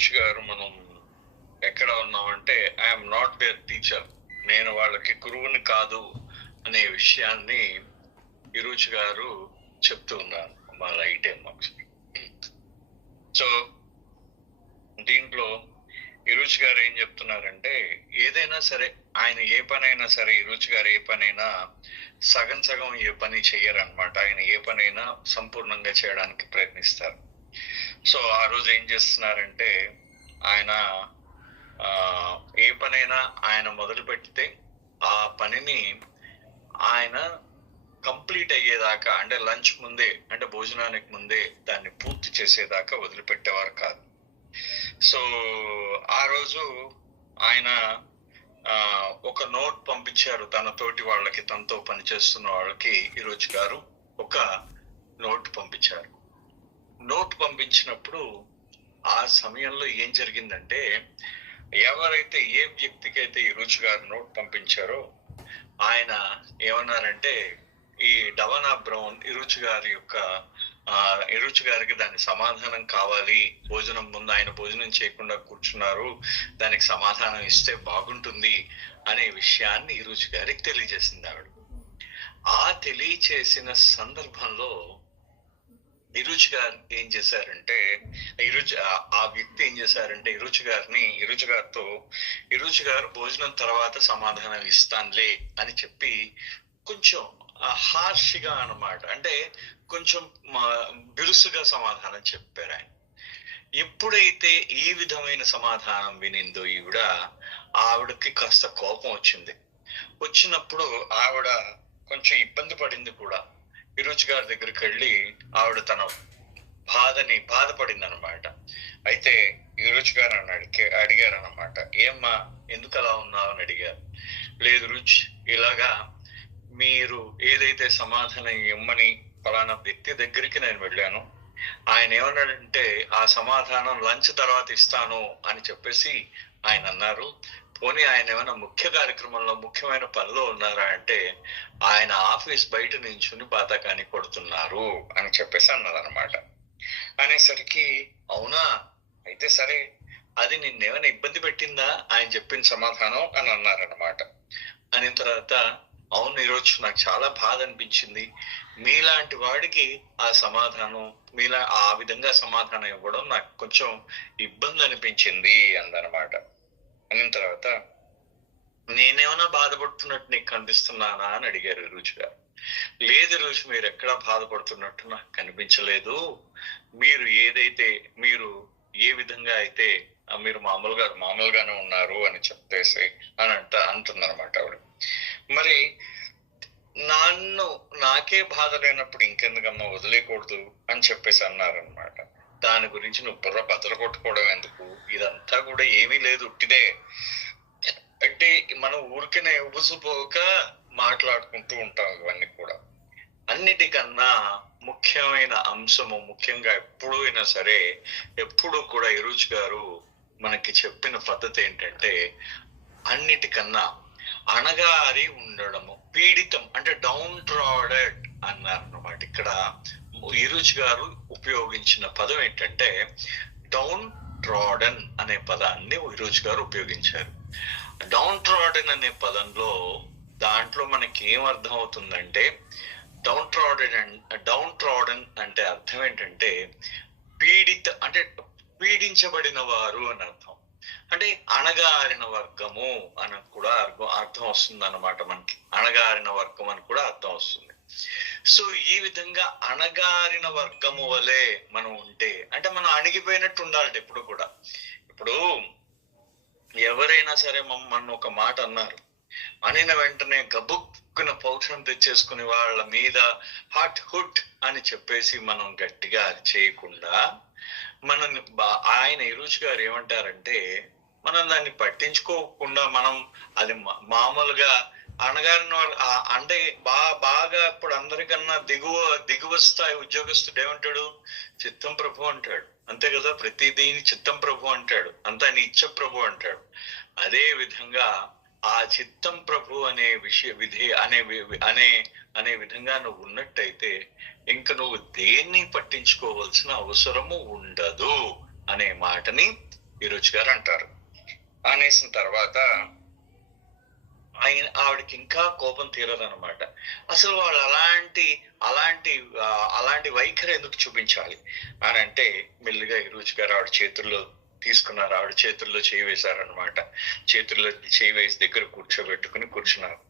ఇరుచి గారు మనం ఎక్కడ ఉన్నామంటే ఐఎమ్ నాట్ దేర్ టీచర్, నేను వాళ్ళకి గురువుని కాదు అనే విషయాన్ని ఇరుచి గారు చెప్తూ ఉన్నారు మా ఐటెం. సో దీంట్లో ఇరుచి గారు ఏం చెప్తున్నారంటే, ఏదైనా సరే ఆయన ఏ పనైనా సరే, ఇరుచి గారు ఏ పనైనా సగం సగం ఏ పని చెయ్యరనమాట. ఆయన ఏ పనైనా సంపూర్ణంగా చేయడానికి ప్రయత్నిస్తారు. సో ఆ రోజు ఏం చేస్తున్నారంటే, ఆయన ఏ పనైనా ఆయన మొదలు పెడితే ఆ పనిని ఆయన కంప్లీట్ అయ్యేదాకా, అంటే లంచ్ ముందే, అంటే భోజనానికి ముందే దాన్ని పూర్తి చేసేదాకా వదిలిపెట్టేవారు కాదు. సో ఆ రోజు ఆయన ఒక నోట్ పంపించారు తన తోటి వాళ్ళకి, తనతో పనిచేస్తున్న వాళ్ళకి. ఇరుచి గారు ఒక నోట్ పంపించారు. నోట్ పంపించినప్పుడు ఆ సమయంలో ఏం జరిగిందంటే, ఎవరైతే ఏ వ్యక్తికి అయితే ఇరుచి గారు నోట్ పంపించారో ఆయన ఏమన్నారంటే, ఈ డవనా బ్రౌన్ ఇరుచి గారికి దాని సమాధానం కావాలి, భోజనం ముందు ఆయన భోజనం చేయకుండా కూర్చున్నారు, దానికి సమాధానం ఇస్తే బాగుంటుంది అనే విషయాన్ని ఇరుచి గారికి తెలియజేసింది ఆవిడ. ఆ తెలియచేసిన సందర్భంలో ఇరుచి గారు ఏం చేశారంటే, ఆ వ్యక్తి ఏం చేశారంటే ఇరుచి గారితో ఇరుచి గారు భోజనం తర్వాత సమాధానం ఇస్తానులే అని చెప్పి కొంచెం హార్ష్గా అన్నమాట, అంటే కొంచెం బిరుసుగా సమాధానం చెప్పారు ఆయన. ఎప్పుడైతే ఈ విధమైన సమాధానం వినిందో ఆవిడకి కాస్త కోపం వచ్చినప్పుడు ఆవిడ కొంచెం ఇబ్బంది పడింది కూడా. ఇరుచి గారి దగ్గరికి వెళ్ళి ఆవిడ తన బాధపడింది అనమాట. అయితే ఇరుచి గారు అడిగారు అనమాట, ఏమ్మా ఎందుకు అలా ఉన్నావు అని అడిగారు. లేదు రుచి, ఇలాగా మీరు ఏదైతే సమాధానం ఇమ్మని ఫలానా వ్యక్తి దగ్గరికి నేను వెళ్ళాను, ఆయన ఏమన్నాడంటే ఆ సమాధానం లంచ్ తర్వాత ఇస్తాను అని చెప్పేసి ఆయన అన్నారు. పోనీ ఆయన ఏమైనా ముఖ్య కార్యక్రమంలో ముఖ్యమైన పనిలో ఉన్నారా అంటే, ఆయన ఆఫీస్ బయట నించుని బాతాకాని కొడుతున్నారు అని చెప్పేసి అన్నదనమాట. అనేసరికి అవునా, అయితే సరే, అది నిన్నేమైనా ఇబ్బంది పెట్టిందా ఆయన చెప్పిన సమాధానం అని అన్నారనమాట. అనిన తర్వాత, అవును ఈరోజు నాకు చాలా బాధ అనిపించింది, మీలాంటి వాడికి ఆ విధంగా సమాధానం ఇవ్వడం నాకు కొంచెం ఇబ్బంది అనిపించింది అందనమాట. అనిన తర్వాత, నేనేమైనా బాధపడుతున్నట్టు నీకు కనిపిస్తున్నానా అని అడిగారు ఇరుచి గారు. లేదు ఇరుచి, మీరు ఎక్కడా బాధపడుతున్నట్టు నాకు కనిపించలేదు, మీరు ఏ విధంగా అయితే మీరు మామూలుగానే ఉన్నారు అని చెప్పేసి అని అంటున్నారన్నమాట ఆవిడ. మరి నాకే బాధ లేనప్పుడు ఇంకెందుకమ్మా వదిలేయకూడదు అని చెప్పేసి అన్నారనమాట. దాని గురించి నువ్వు బుర్ర బద్దలు కొట్టుకోవడం ఎందుకు, ఇదంతా కూడా ఏమీ లేదు, ఉట్టిదే. అంటే మనం ఊరికనే ఉబుసుపోక మాట్లాడుకుంటూ ఉంటాం. ఇవన్నీ కూడా అన్నిటికన్నా ముఖ్యమైన అంశము, ముఖ్యంగా ఎప్పుడూ కూడా ఇరుచి గారు మనకి చెప్పిన పద్ధతి ఏంటంటే, అన్నిటికన్నా అణగారి ఉండడము, పీడితం అంటే డౌన్ ట్రాడెడ్ అన్నారన్నమాట. ఇక్కడ ఇరుచి గారు ఉపయోగించిన పదం ఏంటంటే డౌన్ ట్రాడెన్ అనే పదాన్ని ఇరుచి గారు ఉపయోగించారు. డౌన్ ట్రాడెన్ అనే దాంట్లో మనకి ఏం అర్థం అవుతుందంటే, డౌన్ ట్రాడెన్ అంటే అర్థం ఏంటంటే అంటే పీడించబడిన వారు అని అర్థం. అంటే అణగారిన వర్గము అని కూడా అర్థం వస్తుంది అన్నమాట. మనకి అణగారిన వర్గం అని కూడా అర్థం వస్తుంది. సో ఈ విధంగా అణగారిన వర్గము వలె మనం ఉంటే, అంటే మనం అణిగిపోయినట్టు ఉండాలి ఎప్పుడు కూడా. ఇప్పుడు ఎవరైనా సరే మన ఒక మాట అన్నారు, అనిన వెంటనే గబుక్కున పౌరుషం తెచ్చేసుకుని వాళ్ళ మీద హుట్ అని చెప్పేసి మనం గట్టిగా చేయకుండా, ఆయన ఇరుచి గారు ఏమంటారంటే, మనం దాన్ని పట్టించుకోకుండా మనం అది మామూలుగా అణగారిన అంటే బాగా ఇప్పుడు అందరికన్నా దిగువ స్థాయి ఉద్యోగస్తుడు ఏమంటాడు, చిత్తం ప్రభు అంటాడు, అంతే కదా. ప్రతిదీని చిత్తం ప్రభు అంటాడు, అంతా నీ ఇచ్చ ప్రభు అంటాడు. అదే విధంగా ఆ చిత్తం ప్రభు అనే అనే విధంగా నువ్వు ఉన్నట్టయితే ఇంక నువ్వు దేన్ని పట్టించుకోవాల్సిన అవసరము ఉండదు అనే మాటని ఈరోజు గారు అంటారు. అనేసిన తర్వాత ఆవిడకి ఇంకా కోపం తీరదనమాట. అసలు వాళ్ళు అలాంటి వైఖరి ఎందుకు చూపించాలి అని అంటే, మెల్లిగా ఈరోజు గారు ఆవిడ చేతుల్లో తీసుకున్నారు. ఆవిడ చేతుల్లో చేయి వేశారనమాట. చేతుల్లో చేయి వేసి దగ్గర కూర్చున్నారు.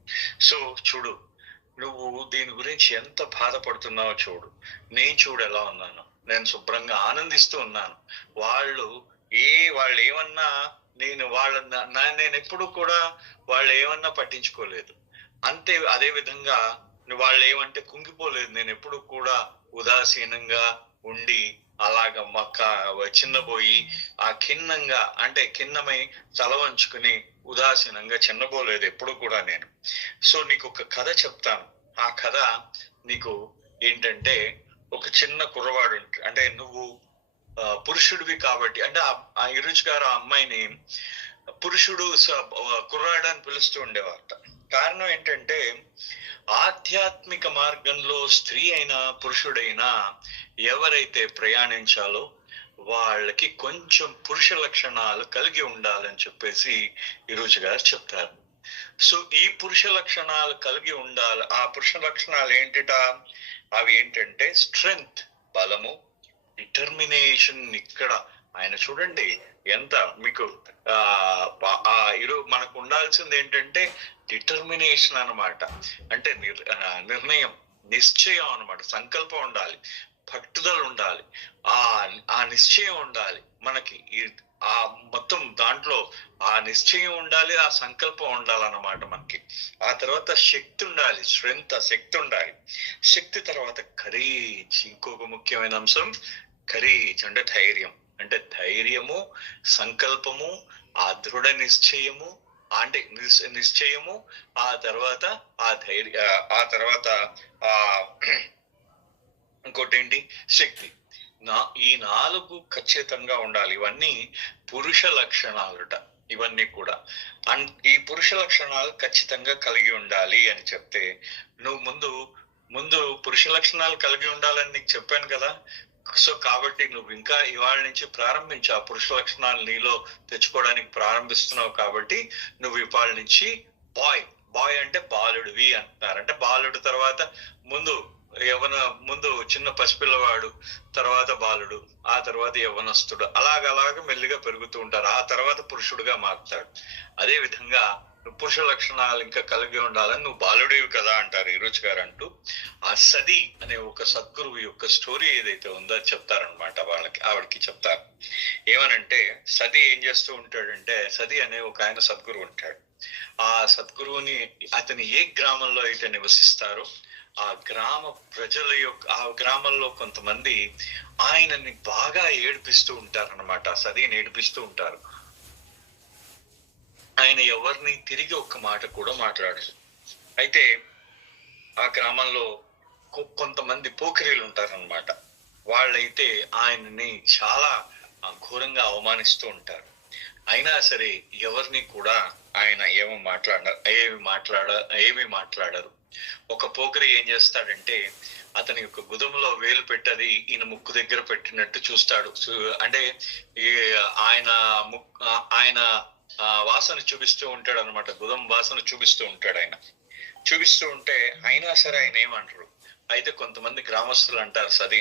సో చూడు, నువ్వు దీని గురించి ఎంత బాధపడుతున్నావో చూడు, నేను చూడు ఎలా ఉన్నాను, నేను శుభ్రంగా ఆనందిస్తూ ఉన్నాను. వాళ్ళు ఏమన్నా నేను ఎప్పుడు కూడా వాళ్ళు ఏమన్నా పట్టించుకోలేదు. అదే విధంగా వాళ్ళు ఏమంటే కుంగిపోలేదు. నేను ఎప్పుడు కూడా ఉదాసీనంగా ఉండి అలాగ చిన్నబోయి ఖిన్నమై తల వంచుకుని ఉదాసీనంగా చిన్నబోలేదు ఎప్పుడు కూడా నేను. సో నీకు ఒక కథ చెప్తాను. ఆ కథ నీకు ఏంటంటే, ఒక చిన్న కుర్రవాడు అంటే నువ్వు పురుషుడివి కాబట్టి, అంటే ఆ ఇరుచు గారు ఆ అమ్మాయిని పురుషుడు కుర్రాడు అని పిలుస్తూ ఉండేవారట. కారణం ఏంటంటే, ఆధ్యాత్మిక మార్గంలో స్త్రీ అయినా పురుషుడైనా ఎవరైతే ప్రయాణించాలో వాళ్ళకి కొంచెం పురుష లక్షణాలు కలిగి ఉండాలని చెప్పేసి ఈరోజు గారు చెప్తారు. సో ఈ పురుష లక్షణాలు కలిగి ఉండాలి. ఆ పురుష లక్షణాలు అవి ఏంటంటే స్ట్రెంగ్త్, బలము, డిటర్మినేషన్. ఇక్కడ ఆయన చూడండి ఎంత మీకు మనకు ఉండాల్సింది ఏంటంటే డిటర్మినేషన్ అన్నమాట. అంటే నిర్ణయం, నిశ్చయం అన్నమాట. సంకల్పం ఉండాలి, పట్టుదల ఉండాలి, ఆ నిశ్చయం ఉండాలి మనకి. ఆ మొత్తం దాంట్లో ఆ నిశ్చయం ఉండాలి, ఆ సంకల్పం ఉండాలన్నమాట మనకి. ఆ తర్వాత శక్తి ఉండాలి, స్ట్రెంగ్త్, ఆ శక్తి ఉండాలి. శక్తి తర్వాత కరేజ్. ఇంకొక ముఖ్యమైన అంశం కరేజ్ అంటే ధైర్యం. అంటే ధైర్యము, సంకల్పము, ఆ దృఢ నిశ్చయము, అంటే నిశ్చయము, ఆ తర్వాత ఆ తర్వాత ఇంకోటి ఏంటి, శక్తి. ఈ 4 ఖచ్చితంగా ఉండాలి. ఇవన్నీ పురుష లక్షణాలుట. ఇవన్నీ కూడా ఈ పురుష లక్షణాలు ఖచ్చితంగా కలిగి ఉండాలి అని చెప్తే, నువ్వు ముందు పురుష లక్షణాలు కలిగి ఉండాలని నీకు చెప్పాను కదా. సో కాబట్టి నువ్వు ఇంకా ఇవాళ నుంచి ప్రారంభించు. ఆ పురుష లక్షణాలు నీలో తెచ్చుకోవడానికి ప్రారంభిస్తున్నావు కాబట్టి నువ్వు ఇవాళ నుంచి బాయ్ అంటే బాలుడివి అంటున్నారు. అంటే బాలుడు తర్వాత ముందు చిన్న పసిపిల్లవాడు, తర్వాత బాలుడు, ఆ తర్వాత యవ్వనస్తుడు, అలాగ మెల్లిగా పెరుగుతూ ఉంటారు. ఆ తర్వాత పురుషుడుగా మారుతాడు. అదే విధంగా పురుష లక్షణాలు ఇంకా కలిగి ఉండాలని నువ్వు బాలుడివి కదా అంటారు ఈరోజు గారు అంటూ. ఆ సది అనే ఒక సద్గురువు యొక్క స్టోరీ ఏదైతే ఉందో చెప్తారనమాట. ఆవిడకి చెప్తారు. ఏమనంటే, సది ఏం చేస్తూ ఉంటాడంటే, సది అనే ఒక ఆయన సద్గురువు ఉంటాడు. ఆ సద్గురువుని అతని ఏ గ్రామంలో అయితే నివసిస్తారో ఆ గ్రామంలో కొంతమంది ఆయనని బాగా ఏడిపిస్తూ ఉంటారన్నమాట. సదిని ఏడిపిస్తూ ఉంటారు. ఆయన ఎవరిని తిరిగి ఒక్క మాట కూడా మాట్లాడరు. అయితే ఆ గ్రామంలో కొంతమంది పోకిరీలు ఉంటారన్నమాట. వాళ్ళైతే ఆయనని చాలా ఘోరంగా అవమానిస్తూ ఉంటారు. అయినా సరే ఎవరిని కూడా ఆయన ఏమి మాట్లాడరు. ఒక పోకిరి ఏం చేస్తాడంటే, అతని యొక్క గుదములో వేలు పెట్టది ఈయన ముక్కు దగ్గర పెట్టినట్టు చూస్తాడు. అంటే ఆయన వాసన చూపిస్తూ ఉంటాడు అనమాట. గుదం వాసన చూపిస్తూ ఉంటాడు. ఆయన చూపిస్తూ ఉంటే అయినా సరే ఆయన ఏమంటారు. అయితే కొంతమంది గ్రామస్తులు అంటారు సది,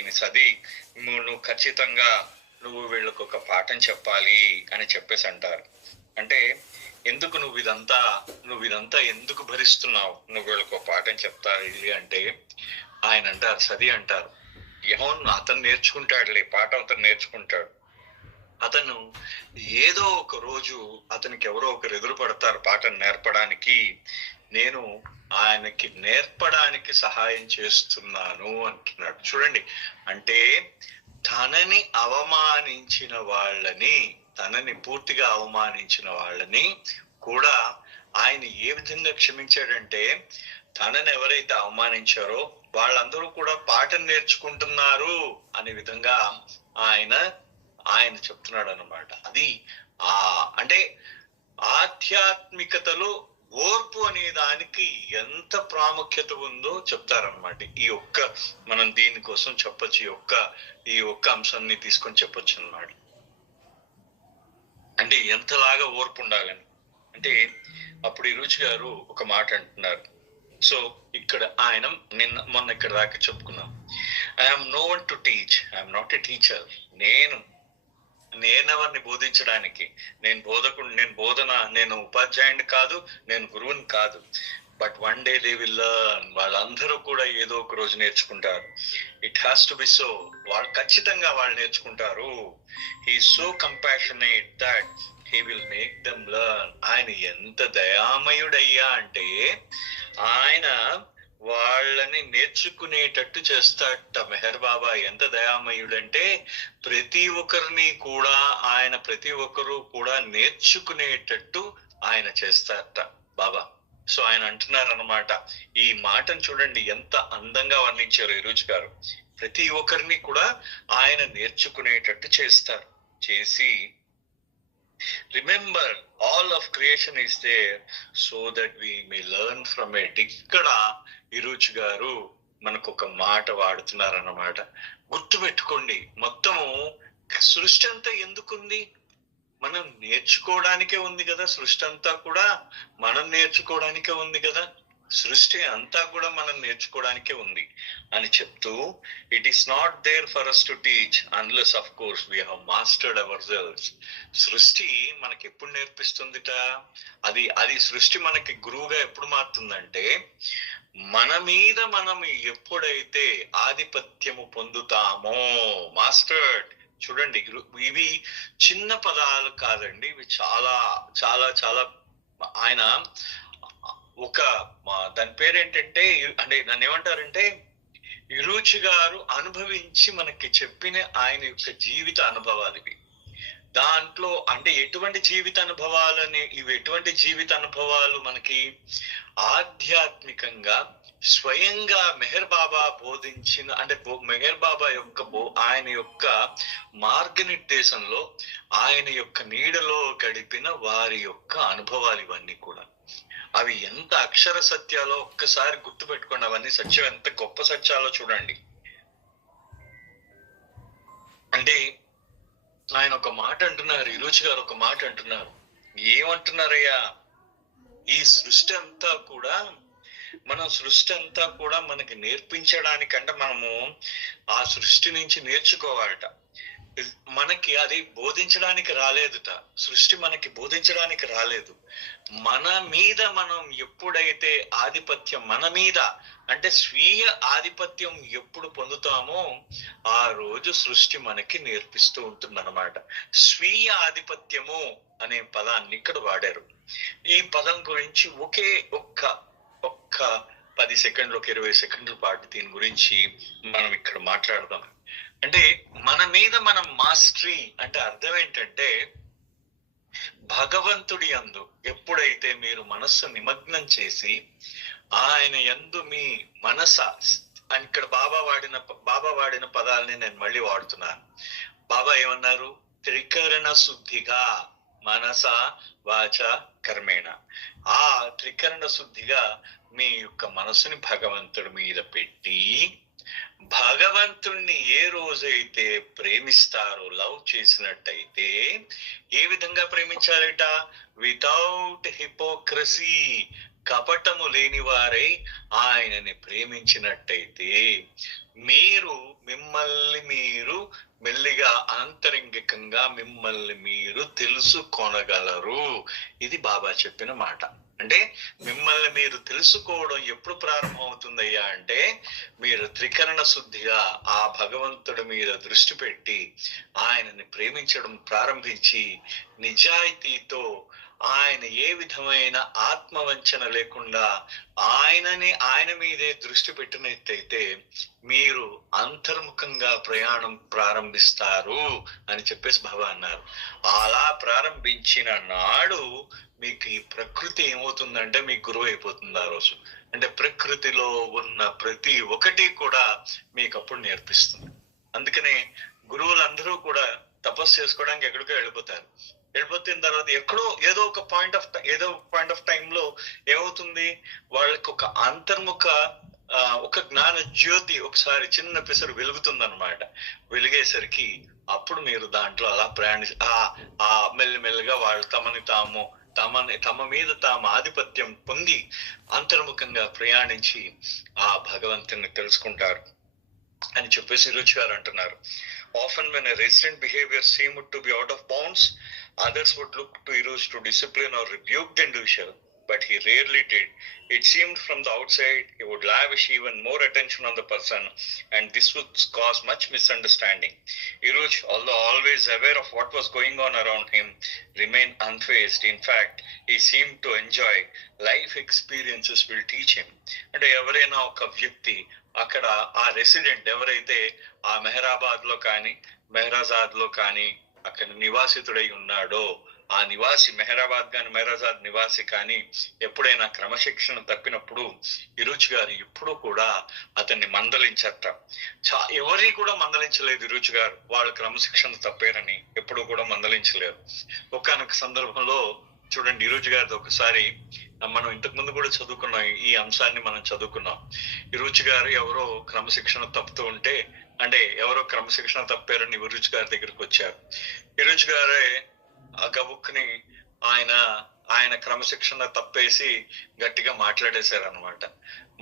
నువ్వు ఖచ్చితంగా వీళ్ళకు ఒక పాఠం చెప్పాలి అని చెప్పేసి అంటారు. అంటే ఎందుకు నువ్వు ఇదంతా ఎందుకు భరిస్తున్నావు, నువ్వు వీళ్ళకు ఒక పాఠం చెప్తారు అంటే ఆయన అంటారు, సది అంటారు, అతను నేర్చుకుంటాడులే పాఠం, అతను నేర్చుకుంటాడు. అతను ఏదో ఒక రోజు అతనికి ఎవరో ఒకరు ఎదురు పడతారు పాఠం నేర్పడానికి. నేను ఆయనకి నేర్పడానికి సహాయం చేస్తున్నాను అంటున్నాడు. చూడండి, అంటే తనని పూర్తిగా అవమానించిన వాళ్ళని కూడా ఆయన ఏ విధంగా క్షమించాడంటే, తనని ఎవరైతే అవమానించారో వాళ్ళందరూ కూడా పాఠం నేర్చుకుంటున్నారు అనే విధంగా ఆయన చెప్తున్నాడు అన్నమాట. అది అంటే ఆధ్యాత్మికతలో ఓర్పు అనే దానికి ఎంత ప్రాముఖ్యత ఉందో చెప్తారనమాట. మనం దీనికోసం చెప్పొచ్చు, ఈ ఒక్క అంశాన్ని తీసుకొని చెప్పొచ్చు అన్నమాట. అంటే ఎంతలాగా ఓర్పు ఉండాలని. అంటే అప్పుడు ఈ రుచి గారు ఒక మాట అంటున్నారు. సో ఇక్కడ ఆయన మొన్న ఇక్కడ దాకా చెప్పుకున్నాం, I'm no one to teach, I'm not a teacher. నేనెవరిని బోధించడానికి, నేను ఉపాధ్యాయుని కాదు, నేను గురువుని కాదు. But one day they will learn. వాళ్ళందరూ కూడా ఏదో ఒక రోజు నేర్చుకుంటారు. It has to be so. వాళ్ళు ఖచ్చితంగా వాళ్ళు నేర్చుకుంటారు. He so compassionate that he will make them learn. ఆయన ఎంత దయామయుడయ్యా అంటే ఆయన వాళ్ళని నేర్చుకునేటట్టు చేస్తాడట. మెహర్ బాబా ఎంత దయామయుడంటే ప్రతి ఒక్కరు కూడా నేర్చుకునేటట్టు ఆయన చేస్తారట బాబా. సో ఆయన అంటున్నారు అన్నమాట. ఈ మాటను చూడండి ఎంత అందంగా వర్ణించారు ఈ రోజు గారు. ప్రతి ఒక్కరిని కూడా ఆయన నేర్చుకునేటట్టు చేసి remember all of creation is there so that we may learn from it. ఇక్కడ ఇరుచి గారు మనకు ఒక మాట వాడుతున్నారన్నమాట. గుర్తు పెట్టుకోండి, మొత్తము సృష్టి అంతా ఎందుకుంది? మనం నేర్చుకోవడానికే ఉంది కదా. సృష్టి అంతా కూడా మనం నేర్చుకోవడానికే ఉంది కదా. సృష్టి అంతా కూడా మనం నేర్చుకోవడానికే ఉంది అని చెప్తూ, it is not there for us to teach unless of course we have mastered ourselves. సృష్టి మనకి ఎప్పుడు నేర్పిస్తుందిట? అది సృష్టి మనకి గురువుగా ఎప్పుడు మారుతుందంటే మన మీద మనం ఎప్పుడైతే ఆధిపత్యము పొందుతామో. మాస్టర్డ్ చూడండి, ఇవి చిన్న పదాలు కాదండి, ఇవి చాలా చాలా చాలా ఆయన దాని పేరేంటంటే, అంటే నన్ను ఏమంటారంటే ఇరుచి గారు అనుభవించి మనకి చెప్పిన ఆయన యొక్క జీవిత అనుభవాలు ఇవి. దాంట్లో అంటే ఎటువంటి జీవిత అనుభవాలు మనకి ఆధ్యాత్మికంగా స్వయంగా మెహర్ బాబా బోధించిన, అంటే మెహర్ బాబా యొక్క ఆయన యొక్క మార్గనిర్దేశంలో ఆయన యొక్క నీడలో గడిపిన వారి యొక్క అనుభవాలు ఇవన్నీ కూడా. అవి ఎంత అక్షర సత్యాలో ఒక్కసారి గుర్తు పెట్టుకోండి. అవన్నీ సత్యం ఎంత గొప్ప సత్యాలో చూడండి. అంటే ఆయన ఒక మాట అంటున్నారు, ఇరుచి గారు ఒక మాట అంటున్నారు. ఏమంటున్నారయ్యా? ఈ సృష్టి అంతా కూడా మనకి నేర్పించడానికంటే మనము ఆ సృష్టి నుంచి నేర్చుకోవాలట. మనకి అది బోధించడానికి రాలేదుట. సృష్టి మనకి బోధించడానికి రాలేదు. మన మీద మనం ఎప్పుడైతే ఆధిపత్యం, మన మీద అంటే స్వీయ ఆధిపత్యం ఎప్పుడు పొందుతామో ఆ రోజు సృష్టి మనకి నేర్పిస్తూ ఉంటుందన్నమాట. స్వీయ ఆధిపత్యము అనే పదాన్ని ఇక్కడ వాడారు. ఈ పదం గురించి ఒక్క 10 సెకండ్లు 20 సెకండ్ల పాటు దీని గురించి మనం ఇక్కడ మాట్లాడదాం. అంటే మన మీద మనం మాస్టరీ అంటే అర్థం ఏంటంటే, భగవంతుడి యందు ఎప్పుడైతే మీరు మనస్సు నిమగ్నం చేసి ఆయన యందు మీ మనస, ఇక్కడ బాబా వాడిన పదాలని నేను మళ్ళీ వాడుతున్నాను. బాబా ఏమన్నారు? త్రికరణ శుద్ధిగా మనస వాచ కర్మేణ. ఆ త్రికరణ శుద్ధిగా మీ యొక్క మనసుని భగవంతుడి మీద పెట్టి, భగవంతుణ్ణి ఏ రోజైతే ప్రేమిస్తారో, లవ్ చేసినట్టయితే, ఏ విధంగా ప్రేమించాలట? వితౌట్ హిపోక్రసీ, కపటము లేని వారై ఆయనని ప్రేమించినట్టయితే మిమ్మల్ని మీరు మెల్లిగా ఆంతరంగికంగా మిమ్మల్ని మీరు తెలుసుకొనగలరు. ఇది బాబా చెప్పిన మాట. అంటే మిమ్మల్ని మీరు తెలుసుకోవడం ఎప్పుడు ప్రారంభం అవుతుందయ్యా అంటే, మీరు త్రికరణ శుద్ధిగా ఆ భగవంతుడి మీద దృష్టి పెట్టి ఆయనని ప్రేమించడం ప్రారంభించి, నిజాయితీతో ఆయన ఏ విధమైన ఆత్మవంచన లేకుండా ఆయన మీదే దృష్టి పెట్టినట్టయితే మీరు అంతర్ముఖంగా ప్రయాణం ప్రారంభిస్తారు అని చెప్పేసి బాబా అన్నారు. అలా ప్రారంభించిన నాడు మీకు ఈ ప్రకృతి ఏమవుతుందంటే మీకు గురువు అయిపోతుంది ఆ రోజు. అంటే ప్రకృతిలో ఉన్న ప్రతి ఒక్కటి కూడా మీకు అప్పుడు నేర్పిస్తుంది. అందుకనే గురువులందరూ కూడా తపస్సు చేసుకోవడానికి ఎక్కడికో వెళ్ళిపోయిన తర్వాత ఏదో ఒక పాయింట్ ఆఫ్ టైంలో ఏమవుతుంది, వాళ్ళకి ఒక అంతర్ముఖ ఒక జ్ఞాన జ్యోతి ఒకసారి చిన్న పిసరు వెలుగుతుంది అనమాట. వెలిగేసరికి అప్పుడు మీరు దాంట్లో అలా ఆ మెల్లిమెల్లిగా వాళ్ళు తమ మీద తాము ఆధిపత్యం పొంది అంతర్ముఖంగా ప్రయాణించి ఆ భగవంతుని తెలుసుకుంటారు అని చెప్పేసి రుచి గారు అంటున్నారు. Often when a resident behaviour seemed to be out of bounds, others would look to Iruj to discipline or rebuke the individual, but he rarely did. It seemed from the outside he would lavish even more attention on the person, and this would cause much misunderstanding. Iruj, although always aware of what was going on around him, remained unfazed. In fact, he seemed to enjoy life experiences will teach him. అంటే ఎవరైనా ఒక వ్యక్తి అక్కడ ఆ resident ఎవరైతే ఆ మెహరాబాద్ లో కానీ మెహరాజాద్ లో కానీ అక్కడ నివాసితుడై ఉన్నాడో ఆ నివాసి మెహరాబాద్ కానీ మెహరాజాద్ నివాసి కానీ ఎప్పుడైనా క్రమశిక్షణ తప్పినప్పుడు ఇరుచి గారు ఎప్పుడూ కూడా అతన్ని మందలించట. ఎవరిని కూడా మందలించలేదు ఇరుచి గారు, వాళ్ళు క్రమశిక్షణ తప్పారని ఎప్పుడూ కూడా మందలించలేరు. ఒకానొక సందర్భంలో చూడండి, ఇరుచి గారిది ఒకసారి మనం ఇంతకు ముందు కూడా చదువుకున్నాం, ఈ అంశాన్ని మనం చదువుకున్నాం. ఇరుచి గారు ఎవరో క్రమశిక్షణ తప్పుతూ ఉంటే, అంటే ఎవరో క్రమశిక్షణ తప్పారని ఇరుచి గారి దగ్గరికి వచ్చారు. ఇరుచి గారే ఆ గబుక్ని ఆయన క్రమశిక్షణ తప్పేసి గట్టిగా మాట్లాడేశారు అనమాట.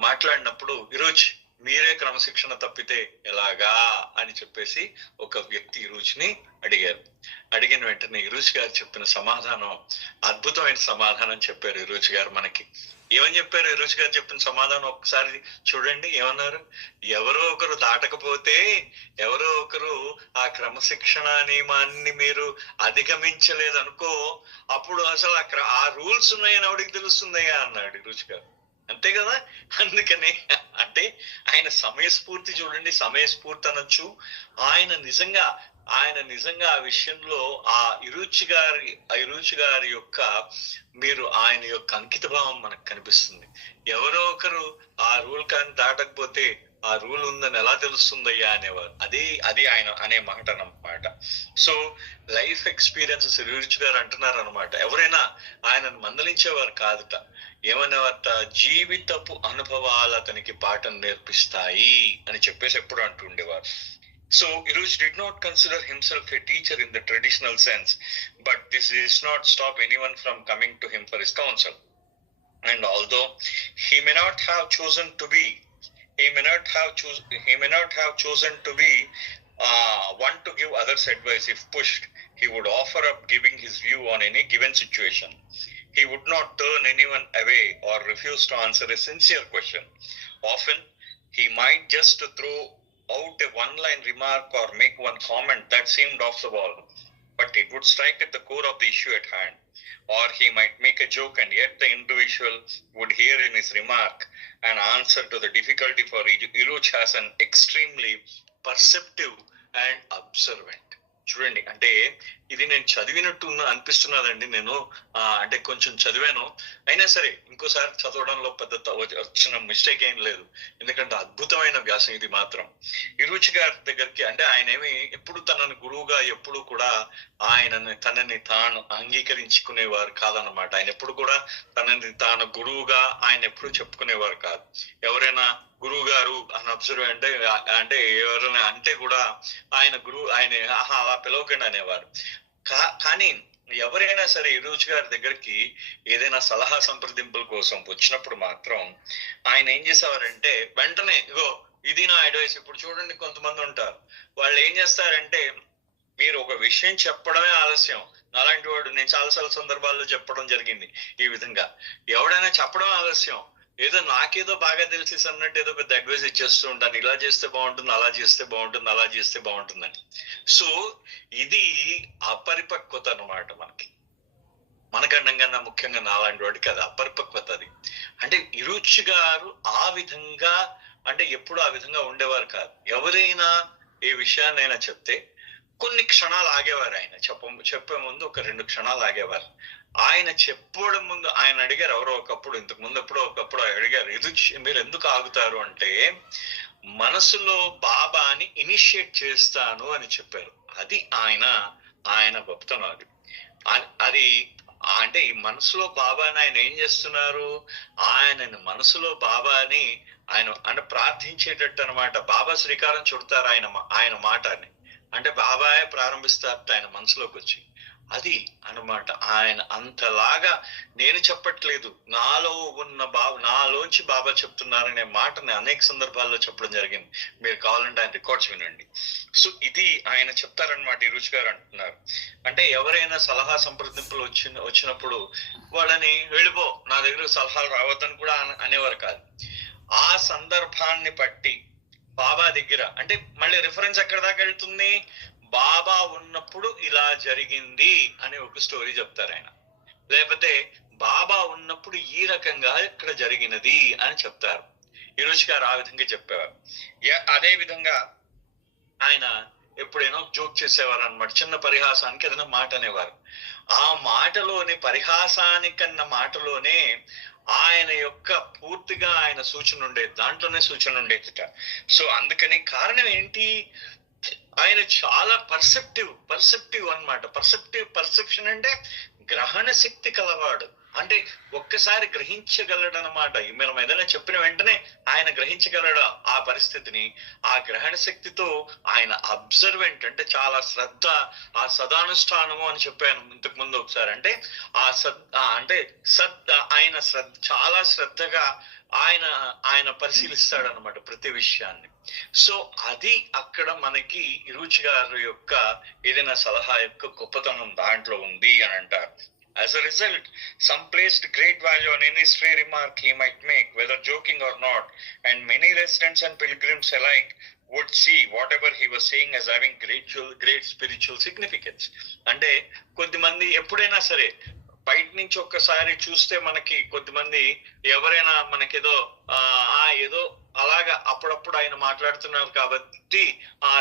మాట్లాడినప్పుడు ఇరుచి మీరే క్రమశిక్షణ తప్పితే ఎలాగా అని చెప్పేసి ఒక వ్యక్తి ఇరుచిని అడిగారు. అడిగిన వెంటనే ఇరుచి గారు చెప్పిన సమాధానం అద్భుతమైన సమాధానం చెప్పారు ఇరుచి గారు మనకి. ఏమని చెప్పారు ఇరుచి గారు చెప్పిన సమాధానం ఒకసారి చూడండి. ఏమన్నారు? ఎవరో ఒకరు దాటకపోతే, ఎవరో ఒకరు ఆ క్రమశిక్షణ నియమాన్ని మీరు అధిగమించలేదనుకో, అప్పుడు అసలు ఆ రూల్స్ ఉన్నాయని ఎవడికి తెలుస్తుందయ్యా అన్నాడు ఇరుచి గారు. అంతే కదా. అందుకని అంటే ఆయన సమయస్ఫూర్తి చూడండి, సమయస్ఫూర్తి అనొచ్చు. ఆయన నిజంగా ఆ విషయంలో ఆ ఇరుచి గారి యొక్క మీరు ఆయన యొక్క అంకిత భావం మనకు కనిపిస్తుంది. ఎవరో ఒకరు ఆ రూల్ కానీ దాటకపోతే ఆ రూల్ ఉందని ఎలా తెలుస్తుందయ్యా అనేవారు. అది ఆయన అనే మాట అన్నమాట. సో లైఫ్ ఎక్స్పీరియన్సెస్ ఇరుచి గారు అంటున్నారు అనమాట. ఎవరైనా ఆయనను మందలించేవారు కాదుట. ఏమనేవారట? జీవితపు అనుభవాలు అతనికి పాఠం నేర్పిస్తాయి అని చెప్పేసి ఎప్పుడు అంటుండేవారు. So Iruj did not consider himself a teacher in the traditional sense, but this does not stop anyone from coming to him for his counsel. And although he may not have chosen to be one to give others advice if pushed, he would offer up giving his view on any given situation. He would not turn anyone away or refuse to answer a sincere question. Often he might just throw out a one-line remark or make one comment that seemed off the wall, but it would strike at the core of the issue at hand. Or he might make a joke and yet the individual would hear in his remark an answer to the difficulty for Iruj as an extremely perceptive and observant. చూడండి, అంటే ఇది నేను చదివినట్టు అనిపిస్తున్నదండి. నేను అంటే కొంచెం చదివాను, అయినా సరే ఇంకోసారి చదవడంలో పెద్ద వచ్చిన మిస్టేక్ ఏం లేదు. ఎందుకంటే అద్భుతమైన వ్యాసం ఇది మాత్రం. ఇరుచి గారి దగ్గరికి అంటే ఆయన ఏమి ఎప్పుడు తనని గురువుగా ఎప్పుడు కూడా తనని తాను అంగీకరించుకునేవారు కాదనమాట. ఆయన ఎప్పుడు కూడా తనని తాను గురువుగా ఆయన ఎప్పుడు చెప్పుకునేవారు కాదు. ఎవరైనా గురువు గారు అని అబ్జర్వ్ అంటే ఎవరైనా అంటే కూడా ఆయన అలా పిలవకండి అనేవారు. కానీ ఎవరైనా సరే ఇరుచి గారి దగ్గరికి ఏదైనా సలహా సంప్రదింపుల కోసం వచ్చినప్పుడు మాత్రం ఆయన ఏం చేసేవారంటే వెంటనే ఇది నా అడ్వైస్. ఇప్పుడు చూడండి, కొంతమంది ఉంటారు, వాళ్ళు ఏం చేస్తారంటే మీరు ఒక విషయం చెప్పడమే ఆలస్యం. అలాంటి వాడు నేను చాలాసార్లు సందర్భాల్లో చెప్పడం జరిగింది. ఈ విధంగా ఎవడైనా చెప్పడం ఆలస్యం, ఏదో నాకేదో బాగా తెలిసి అన్నట్టు ఏదో పెద్ద అడ్వైస్ ఇచ్చేస్తూ ఉంటాను. ఇలా చేస్తే బాగుంటుంది, అలా చేస్తే బాగుంటుంది, అలా చేస్తే బాగుంటుందని. సో ఇది అపరిపక్వత అన్నమాట. మనకన్నా ముఖ్యంగా నాలాంటి వాడికి అది అపరిపక్వత. అది అంటే ఇరుచి గారు ఆ విధంగా అంటే ఎప్పుడు ఆ విధంగా ఉండేవారు కాదు. ఎవరైనా ఏ విషయాన్నైనా చెప్తే కొన్ని క్షణాలు ఆగేవారు. ఆయన చెప్పే ముందు ఒక 2 క్షణాలు ఆగేవారు. ఆయన చెప్పడం ముందు ఆయన అడిగారు, ఎవరో ఇంతకు ముందు ఒకప్పుడు అడిగారు, మీరు ఎందుకు ఆగుతారు అంటే మనసులో బాబాని ఇనిషియేట్ చేస్తాను అని చెప్పారు. అది ఆయన గొప్పతనం. అది అంటే ఈ మనసులో బాబాని ఆయన ఏం చేస్తున్నారు, ఆయనని మనసులో బాబాని ఆయన ప్రార్థించేటట్టు అనమాట. బాబా శ్రీకారం చుడతారు ఆయన మాటని. అంటే బాబాయ్ ప్రారంభిస్తారు ఆయన మనసులోకి వచ్చి. అది అన్నమాట. ఆయన అంతలాగా నేను చెప్పట్లేదు, నాలో ఉన్న నాలోంచి బాబా చెప్తున్నారనే మాటని అనేక సందర్భాల్లో చెప్పడం జరిగింది. మీరు కావాలంటే ఆయన రికార్డ్స్ వినండి. సో ఇది ఆయన చెప్తారనమాట. ఈ రుచి గారు అంటున్నారు. అంటే ఎవరైనా సలహా సంప్రదింపులు వచ్చినప్పుడు వాళ్ళని వెళ్ళిపో, నా దగ్గర సలహాలు రావద్దని కూడా అనేవారు కాదు. ఆ సందర్భాన్ని బట్టి బాబా దగ్గర, అంటే మళ్ళీ రిఫరెన్స్ ఎక్కడ దాకా వెళ్తుంది, బాబా ఉన్నప్పుడు ఇలా జరిగింది అని ఒక స్టోరీ చెప్తారు ఆయన. లేకపోతే బాబా ఉన్నప్పుడు ఈ రకంగా ఇక్కడ జరిగినది అని చెప్తారు. ఈ రోజు గారు ఆ విధంగా చెప్పేవారు. అదే విధంగా ఆయన ఎప్పుడైనా జోక్ చేసేవారు అనమాట. చిన్న పరిహాసానికి ఏదైనా మాట అనేవారు. ఆ మాటలోని పరిహాసానికన్న మాటలోనే ఆయన యొక్క పూర్తిగా ఆయన సూచన ఉండేది, దాంట్లోనే సూచన ఉండేదిట. సో అందుకని కారణం ఏంటి, ఆయన చాలా పర్సెప్టివ్ అన్నమాట. పర్సెప్షన్ అంటే గ్రహణ శక్తి కలవాడు. అంటే ఒక్కసారి గ్రహించగలడు అనమాట. మనం ఏదైనా చెప్పిన వెంటనే ఆయన గ్రహించగలడు ఆ పరిస్థితిని. ఆ గ్రహణ శక్తితో ఆయన అబ్జర్వెంట్, అంటే చాలా శ్రద్ధ, ఆ సదానుష్ఠానము అని చెప్పాను ఇంతకు ముందు ఒకసారి. అంటే ఆయన చాలా శ్రద్ధగా ఆయన పరిశీలిస్తాడు అనమాట ప్రతి విషయాన్ని. సో అది అక్కడ మనకి రుచి గారి యొక్క ఏదైనా సలహా యొక్క గొప్పతనం దాంట్లో ఉంది అని అంటారు. As a result, some placed great value on any stray remark he might make, whether joking or not, and many residents and pilgrims alike would see whatever he was saying as having great spiritual significance. అంటే కొద్దిమంది ఎప్పుడైనా సరే బయట నుంచి ఒక్కసారి చూస్తే మనకి కొద్దిమంది ఎవరైనా మనకేదో ఏదో అలాగా అప్పుడప్పుడు ఆయన మాట్లాడుతున్నారు కాబట్టి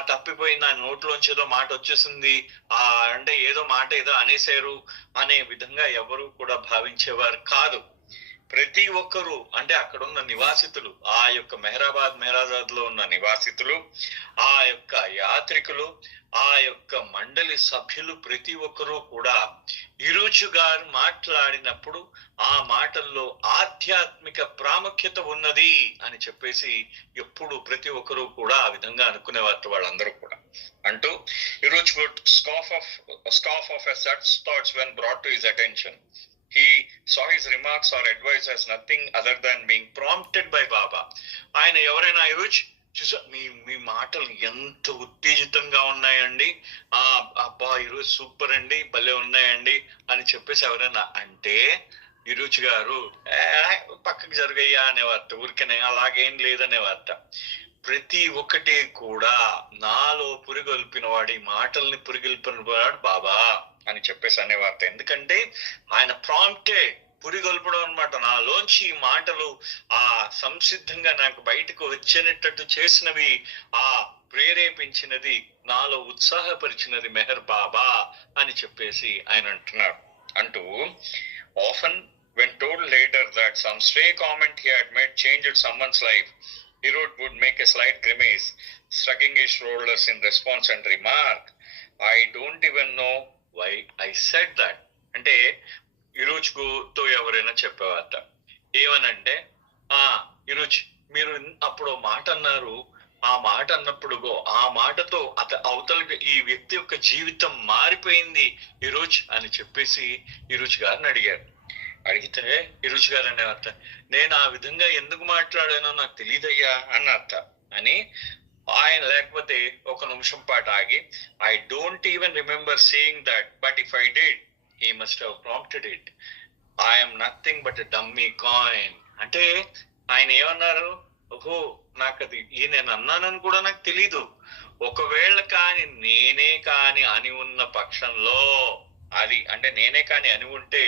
తప్పిపోయింది, ఆయన నోట్లోంచి ఏదో మాట వచ్చేసింది, అంటే ఏదో మాట ఏదో అనేసారు అనే విధంగా ఎవరు కూడా భావించేవారు కాదు. ప్రతి ఒక్కరూ, అంటే అక్కడ ఉన్న నివాసితులు, ఆ యొక్క మెహరాబాద్ లో ఉన్న నివాసితులు, ఆ యొక్క యాత్రికులు, ఆ యొక్క మండలి సభ్యులు, ప్రతి ఒక్కరూ కూడా ఇరుచు గారు మాట్లాడినప్పుడు ఆ మాటల్లో ఆధ్యాత్మిక ప్రాముఖ్యత ఉన్నది అని చెప్పేసి ఎప్పుడు ప్రతి ఒక్కరూ కూడా ఆ విధంగా అనుకునేవారు వాళ్ళందరూ కూడా. అంటూ ఇరుచు would scoff of such thoughts when brought to his attention. He saw his remarks or advice as nothing other than being prompted by Baba. ఆయన ఎవరైనా ఈరోజు చూసా, మీ మాటలు ఎంత ఉత్తేజితంగా ఉన్నాయండి, అబ్బా ఈరోజు సూపర్ అండి, భలే ఉన్నాయండి అని చెప్పేసి ఎవరైనా అంటే ఇరుచి గారు పక్కకు జరగయ్యా అనేవారట. ఊరికనే అలాగేం లేదనేవారట. ప్రతి ఒక్కటి కూడా నాలో పురిగొల్పిన వాడి మాటల్ని పురిగొల్పిన వాడు బాబా అని చెప్పేసి అనేవారట. ఎందుకంటే ఆయన ప్రాంప్టెడ్, పురిగొల్పడం అనమాట. నాలోంచి ఈ మాటలు సంసిద్ధంగా నాకు బయటకు వచ్చినట్టు చేసినవి, ప్రేరేపించినది, నాలో ఉత్సాహపరిచినది మెహర్ బాబా అని చెప్పేసి ఆయన అంటూ often when told later that some stray comment he had made changed someone's life, he would make a slight grimace, shrugging his shoulders in response and remark, I don't even know why I said that. అంటే ఇరుచుతో ఎవరైనా చెప్పేవారట. ఏమనంటే, ఇరుచు మీరు అప్పుడు మాట అన్నారు, ఆ మాట అన్నప్పుడు ఆ మాటతో అవతల ఈ వ్యక్తి యొక్క జీవితం మారిపోయింది ఇరుచు అని చెప్పేసి ఇరుచు గారిని అడిగితే ఇరుచు గారు అనేవారట, నేను ఆ విధంగా ఎందుకు మాట్లాడానో నాకు తెలియదయ్యా అన్నట్ట అని. ఆయన లేకపోతే ఒక నిమిషం పాటు ఆగి, I don't even remember saying that, but if I did he must have prompted it. I am nothing but a dummy coin. అంటే ఆయన ఏమన్నారు, ఓహో నాకు అది నేను అన్నానని కూడా నాకు తెలీదు. ఒకవేళ కాని నేనే కాని అని ఉన్న పక్షంలో, అది అంటే నేనే కాని అని ఉంటే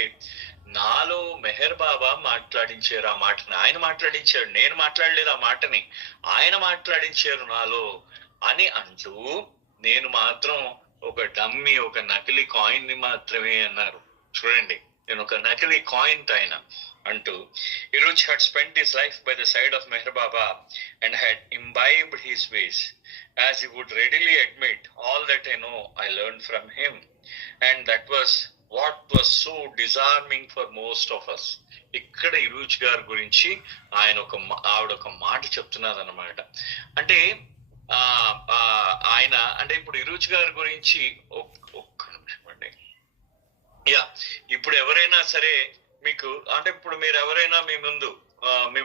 నాలో మెహర్ బాబా మాట్లాడించారు ఆ మాటని. ఆయన మాట్లాడించాడు, నేను మాట్లాడలేదు ఆ మాటని, ఆయన మాట్లాడించారు నాలో అని అంటూ, నేను మాత్రం ఒక డమ్మీ, ఒక నకిలీ కాయిన్ ని మాత్రమే అన్నారు. చూడండి, నేను ఒక నకిలీ కాయిన్ ఆయన అంటూ. Iruch had spent his life by the side of Meher Baba and had imbibed his ways. As he would readily admit, all that I know I learned from him, and that was what was so disarming for most of us. ఇక్కడ ఇరుచ్ గారి గురించి ఆవిడ ఒక మాట చెప్తున్నారు అన్నమాట. అంటే ఆ ఆ, ఆయన అంటే ఇప్పుడు ఇరుచ్ గారి గురించి ఒక్క నిమిషం అండి. యా, ఇప్పుడు ఎవరైనా సరే మీకు అంటే ఇప్పుడు మీరు ఎవరైనా మీ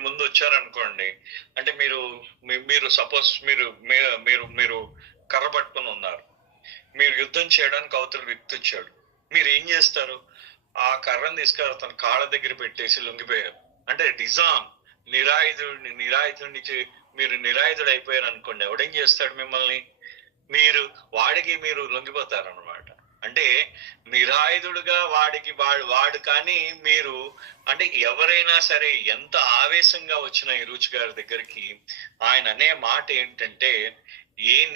ముందు వచ్చారనుకోండి, అంటే మీరు సపోజ్ మీరు కర్ర పట్టుకుని ఉన్నారు, మీరు యుద్ధం చేయడానికి అవతల వ్యక్తి వచ్చాడు, మీరు ఏం చేస్తారు? ఆ కర్రను తీసుకెళ్ళి తన కాళ్ళ దగ్గర పెట్టేసి లొంగిపోయారు అంటే నిజాం నిరాయుధుడిని మీరు నిరాయుధుడు అయిపోయారు అనుకోండి, ఎవడేం చేస్తాడు మిమ్మల్ని? మీరు లొంగిపోతారు అనమాట. అంటే నిరాయుధుడుగా వాడు కానీ మీరు అంటే ఎవరైనా సరే ఎంత ఆవేశంగా వచ్చిన ఈ రుచి గారి దగ్గరికి ఆయన అనే మాట ఏంటంటే,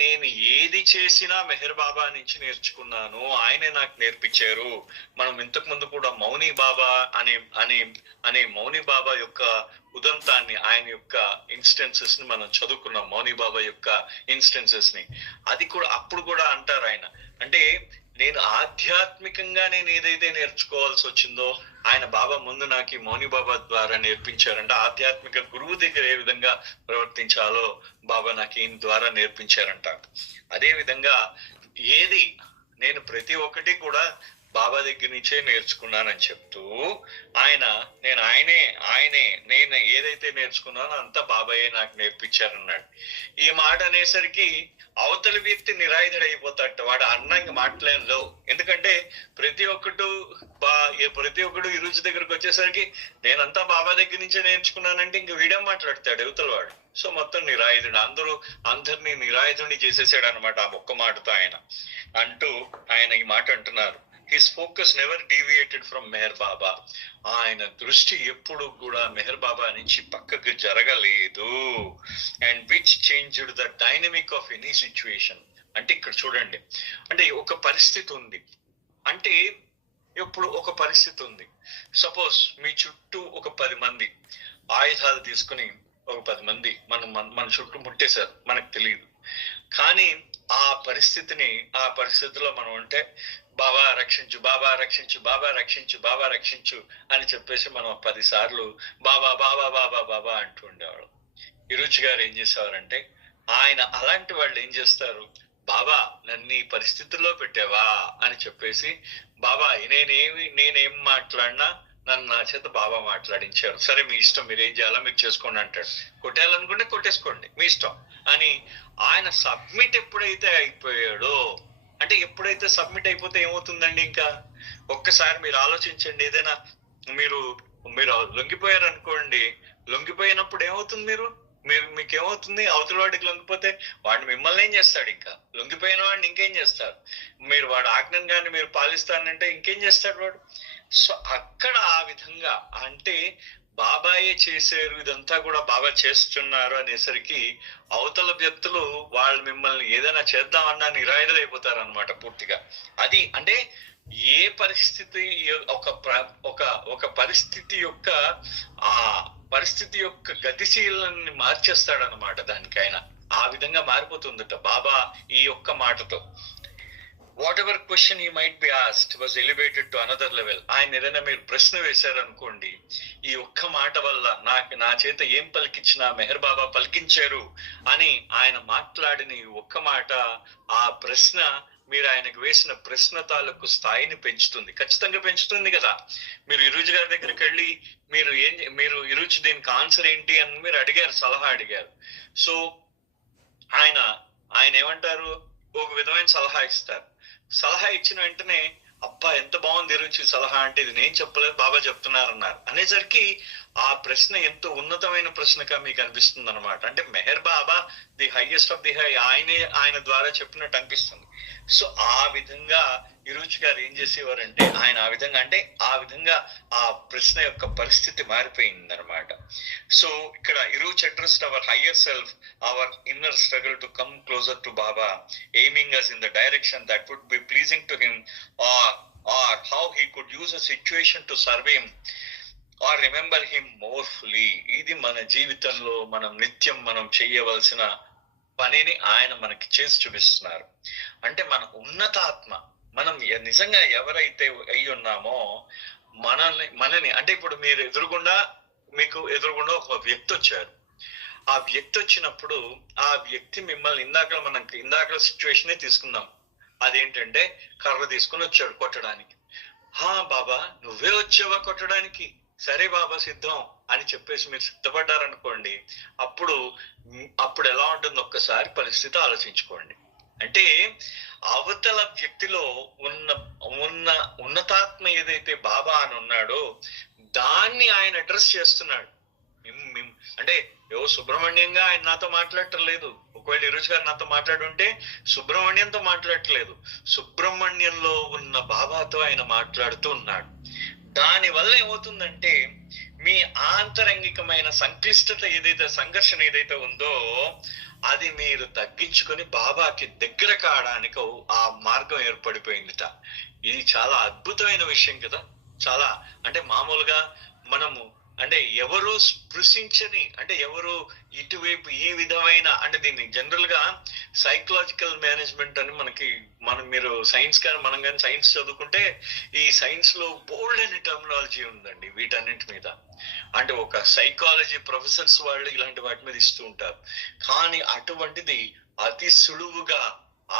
నేను ఏది చేసినా మెహర్ బాబా నుంచి నేర్చుకున్నాను, ఆయనే నాకు నేర్పించారు. మనం ఇంతకు ముందు కూడా మౌని బాబా అనే అనే అనే మౌని బాబా యొక్క ఉదంతాన్ని, ఆయన యొక్క ఇన్స్టెన్సెస్ ని మనం చదువుకున్నాం. మౌని బాబా యొక్క ఇన్స్టెన్సెస్ ని అది కూడా అప్పుడు కూడా అంటారు ఆయన, అంటే నేను ఆధ్యాత్మికంగా నేను ఏదైతే నేర్చుకోవాల్సి వచ్చిందో ఆయన బాబా ముందు నాకు ఈ మౌని బాబా ద్వారా నేర్పించారంటే, ఆధ్యాత్మిక గురువు దగ్గర ఏ విధంగా ప్రవర్తించాలో బాబా నాకు ఈయన ద్వారా నేర్పించారంట. అదే విధంగా ఏది నేను ప్రతి ఒక్కటి కూడా బాబా దగ్గర నుంచే నేర్చుకున్నానని చెప్తూ నేను ఏదైతే నేర్చుకున్నానో అంతా బాబాయే నాకు నేర్పించారన్నాడు. ఈ మాట అనేసరికి అవతలి వ్యక్తి నిరాయుధుడు అయిపోతాడు, వాడు అన్నంగా మాట్లాడలేవు. ఎందుకంటే ప్రతి ఒక్కడు ఈ రుచి దగ్గరకు వచ్చేసరికి నేనంతా బాబా దగ్గర నుంచే నేర్చుకున్నానంటే ఇంక వీడే మాట్లాడతాడు అవతల వాడు. సో మొత్తం నిరాయుధుడు, అందరినీ నిరాయుధుడిని చేసేసాడు అనమాట ఆ ఒక్క మాటతో అంటూ ఆయన ఈ మాట అంటున్నారు. His focus never deviated from Meher Baba. ఆయన దృష్టి ఎప్పుడు కూడా మెహర్ బాబా నుంచి పక్కకు జరగలేదు. And which changed the dynamic of any situation. అంటే ఇక్కడ చూడండి, అంటే ఒక పరిస్థితి ఉంది, అంటే ఇప్పుడు ఒక పరిస్థితి ఉంది, సపోజ్ మీ చుట్టూ ఒక 10 మంది ఆయుధాలు తీసుకుని ఒక 10 మంది మన చుట్టూ ముట్టేశారు, మనకు తెలియదు. కానీ ఆ పరిస్థితిలో మనం ఉంటే బాబా రక్షించు, బాబా రక్షించు, బాబా రక్షించు, బాబా రక్షించు అని చెప్పేసి మనం 10 సార్లు బాబా బాబా బాబా బాబా అంటూ ఉండేవాడు. ఇరుచి గారు ఏం చేసేవారంటే, ఆయన అలాంటి వాళ్ళు ఏం చేస్తారు, బాబా నన్ను ఈ పరిస్థితుల్లో పెట్టావా అని చెప్పేసి, బాబా నేనేం మాట్లాడినా నన్ను నా చేత బాబా మాట్లాడించారు, సరే మీ ఇష్టం, మీరు ఏం చేయాలో మీరు చేసుకోండి అంటాడు. కొట్టేయాలనుకుంటే కొట్టేసుకోండి మీ ఇష్టం అని. ఆయన సబ్మిట్ ఎప్పుడైతే అయిపోయాడో, అంటే ఎప్పుడైతే సబ్మిట్ అయిపోతే ఏమవుతుందండి, ఇంకా ఒక్కసారి మీరు ఆలోచించండి. ఏదైనా మీరు లొంగిపోయారు అనుకోండి, లొంగిపోయినప్పుడు ఏమవుతుంది, మీకేమవుతుంది? అవతల వాడికి లొంగిపోతే వాడిని మిమ్మల్ని ఏం చేస్తాడు? ఇంకా లొంగిపోయిన వాడిని ఇంకేం చేస్తారు? వాడు ఆజ్ఞను కానీ మీరు పాలిస్తానంటే ఇంకేం చేస్తాడు వాడు? సో అక్కడ ఆ విధంగా అంటే బాబాయే చేశారు, ఇదంతా కూడా బాబా చేస్తున్నారు అనేసరికి అవతల వ్యక్తులు వాళ్ళు మిమ్మల్ని ఏదైనా చేద్దామన్నా నిరాయుధులైపోతారు అనమాట పూర్తిగా. అది అంటే ఏ పరిస్థితి ఒక పరిస్థితి యొక్క గతిశీలని మార్చేస్తాడనమాట. దానికైనా ఆ విధంగా మారిపోతుందట బాబా ఈ ఒక్క మాటతో. whatever question he might be asked was elevated to another level. ఆయన ఏదైనా మీరు ప్రశ్న వేశారనుకోండి, ఈ ఒక్క మాట వల్ల నా చేత ఏం పలికించినా మెహర్ బాబా పలికించారు అని ఆయన మాట్లాడిన ఈ ఒక్క మాట, ఆ ప్రశ్న మీరు ఆయనకు వేసిన ప్రశ్న తాలూకు స్థాయిని పెంచుతుంది, ఖచ్చితంగా పెంచుతుంది కదా. మీరు ఇరుచి గారి దగ్గరికి వెళ్ళి మీరు ఇరుచి దీనికి ఆన్సర్ ఏంటి అని మీరు అడిగారు, సలహా అడిగారు. సో ఆయన ఏమంటారు, ఒక విధమైన సలహా ఇస్తారు. సలహా ఇచ్చిన వెంటనే అబ్బా ఎంత బాగుంది రుచి సలహా, అంటే ఇది నేను చెప్పలేదు బాబా చెప్తున్నారన్నారు అనేసరికి ఆ ప్రశ్న ఎంతో ఉన్నతమైన ప్రశ్నగా మీకు అనిపిస్తుంది అనమాట. అంటే Meher Baba the highest of the high, ఆయన ద్వారా చెప్పినట్టు అనిపిస్తుంది. సో ఆ విధంగా ఇరుచి గారు ఏం చేసేవారంటే, ఆయన ఆ విధంగా ఆ ప్రశ్న యొక్క పరిస్థితి మారిపోయింది అనమాట. సో ఇక్కడ Eruch addressed our higher self, our inner struggle to come closer to Baba, aiming us in the direction that would be pleasing to him, or how he could use a situation to serve him or remember him more fully. ఇది మన జీవితంలో మనం చేయవలసిన పనిని ఆయన మనకి చేసి చూపిస్తున్నారు. అంటే మన ఉన్నతాత్మ, మనం నిజంగా ఎవరైతే అయి ఉన్నామో మనని అంటే ఇప్పుడు మీకు ఎదురుగుండా ఒక వ్యక్తి వచ్చారు. ఆ వ్యక్తి వచ్చినప్పుడు ఆ వ్యక్తి మిమ్మల్ని ఇందాక సిచ్యువేషనే తీసుకుందాం. అదేంటంటే కర్ర తీసుకుని వచ్చాడు కొట్టడానికి. బాబా నువ్వే వచ్చావా కొట్టడానికి, సరే బాబా సిద్ధం అని చెప్పేసి మీరు సిద్ధపడ్డారనుకోండి, అప్పుడు ఎలా ఉంటుంది ఒక్కసారి పరిస్థితి ఆలోచించుకోండి. అంటే అవతల వ్యక్తిలో ఉన్న ఉన్నతాత్మ ఏదైతే బాబా అని ఉన్నాడో దాన్ని ఆయన అడ్రస్ చేస్తున్నాడు. అంటే సుబ్రహ్మణ్యంగా ఆయన నాతో మాట్లాడటం లేదు. ఒకవేళ ఈరోజు గారు నాతో మాట్లాడుంటే సుబ్రహ్మణ్యంతో మాట్లాడట్లేదు, సుబ్రహ్మణ్యంలో ఉన్న బాబాతో ఆయన మాట్లాడుతూ ఉన్నాడు. దాని వల్ల ఏమవుతుందంటే మీ ఆంతరంగికమైన సంక్లిష్టత సంఘర్షణ ఏదైతే ఉందో అది మీరు తగ్గించుకొని బాబాకి దగ్గర కావడానికి ఆ మార్గం ఏర్పడిపోయిందిట. ఇది చాలా అద్భుతమైన విషయం కదా. చాలా అంటే మామూలుగా మనము అంటే ఎవరు స్పృశించని, అంటే ఎవరు ఇటువైపు ఈ విధమైన, అంటే దీన్ని జనరల్ గా సైకలాజికల్ మేనేజ్మెంట్ అని మీరు సైన్స్ కానీ మనం కానీ సైన్స్ చదువుకుంటే ఈ సైన్స్ లో బోల్డ్ అనే టర్మినాలజీ ఉందండి వీటన్నింటి మీద. అంటే ఒక సైకాలజీ ప్రొఫెసర్స్ వాళ్ళు ఇలాంటి వాటి మీద ఇస్తూ ఉంటారు. కానీ అటువంటిది అతి సులువుగా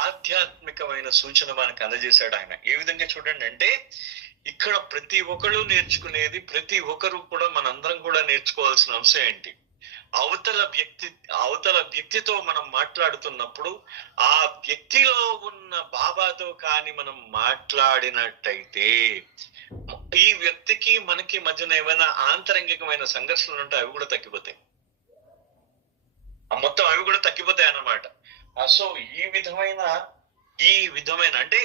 ఆధ్యాత్మికమైన సూచన మనకు అందజేశాడు ఆయన. ఏ విధంగా చూడండి అంటే ఇక్కడ ప్రతి ఒక్కరు నేర్చుకునేది, ప్రతి ఒక్కరు కూడా మనందరం కూడా నేర్చుకోవాల్సిన అంశం ఏంటి, అవతల వ్యక్తితో మనం మాట్లాడుతున్నప్పుడు ఆ వ్యక్తిలో ఉన్న బాబాతో కానీ మనం మాట్లాడినట్టయితే ఈ వ్యక్తికి మనకి మధ్యన ఏమైనా ఆంతరంగికమైన సంఘర్షణలు ఉంటే అవి కూడా తగ్గిపోతాయి. మొత్తం అవి కూడా తగ్గిపోతాయి అన్నమాట. సో ఈ విధమైన అంటే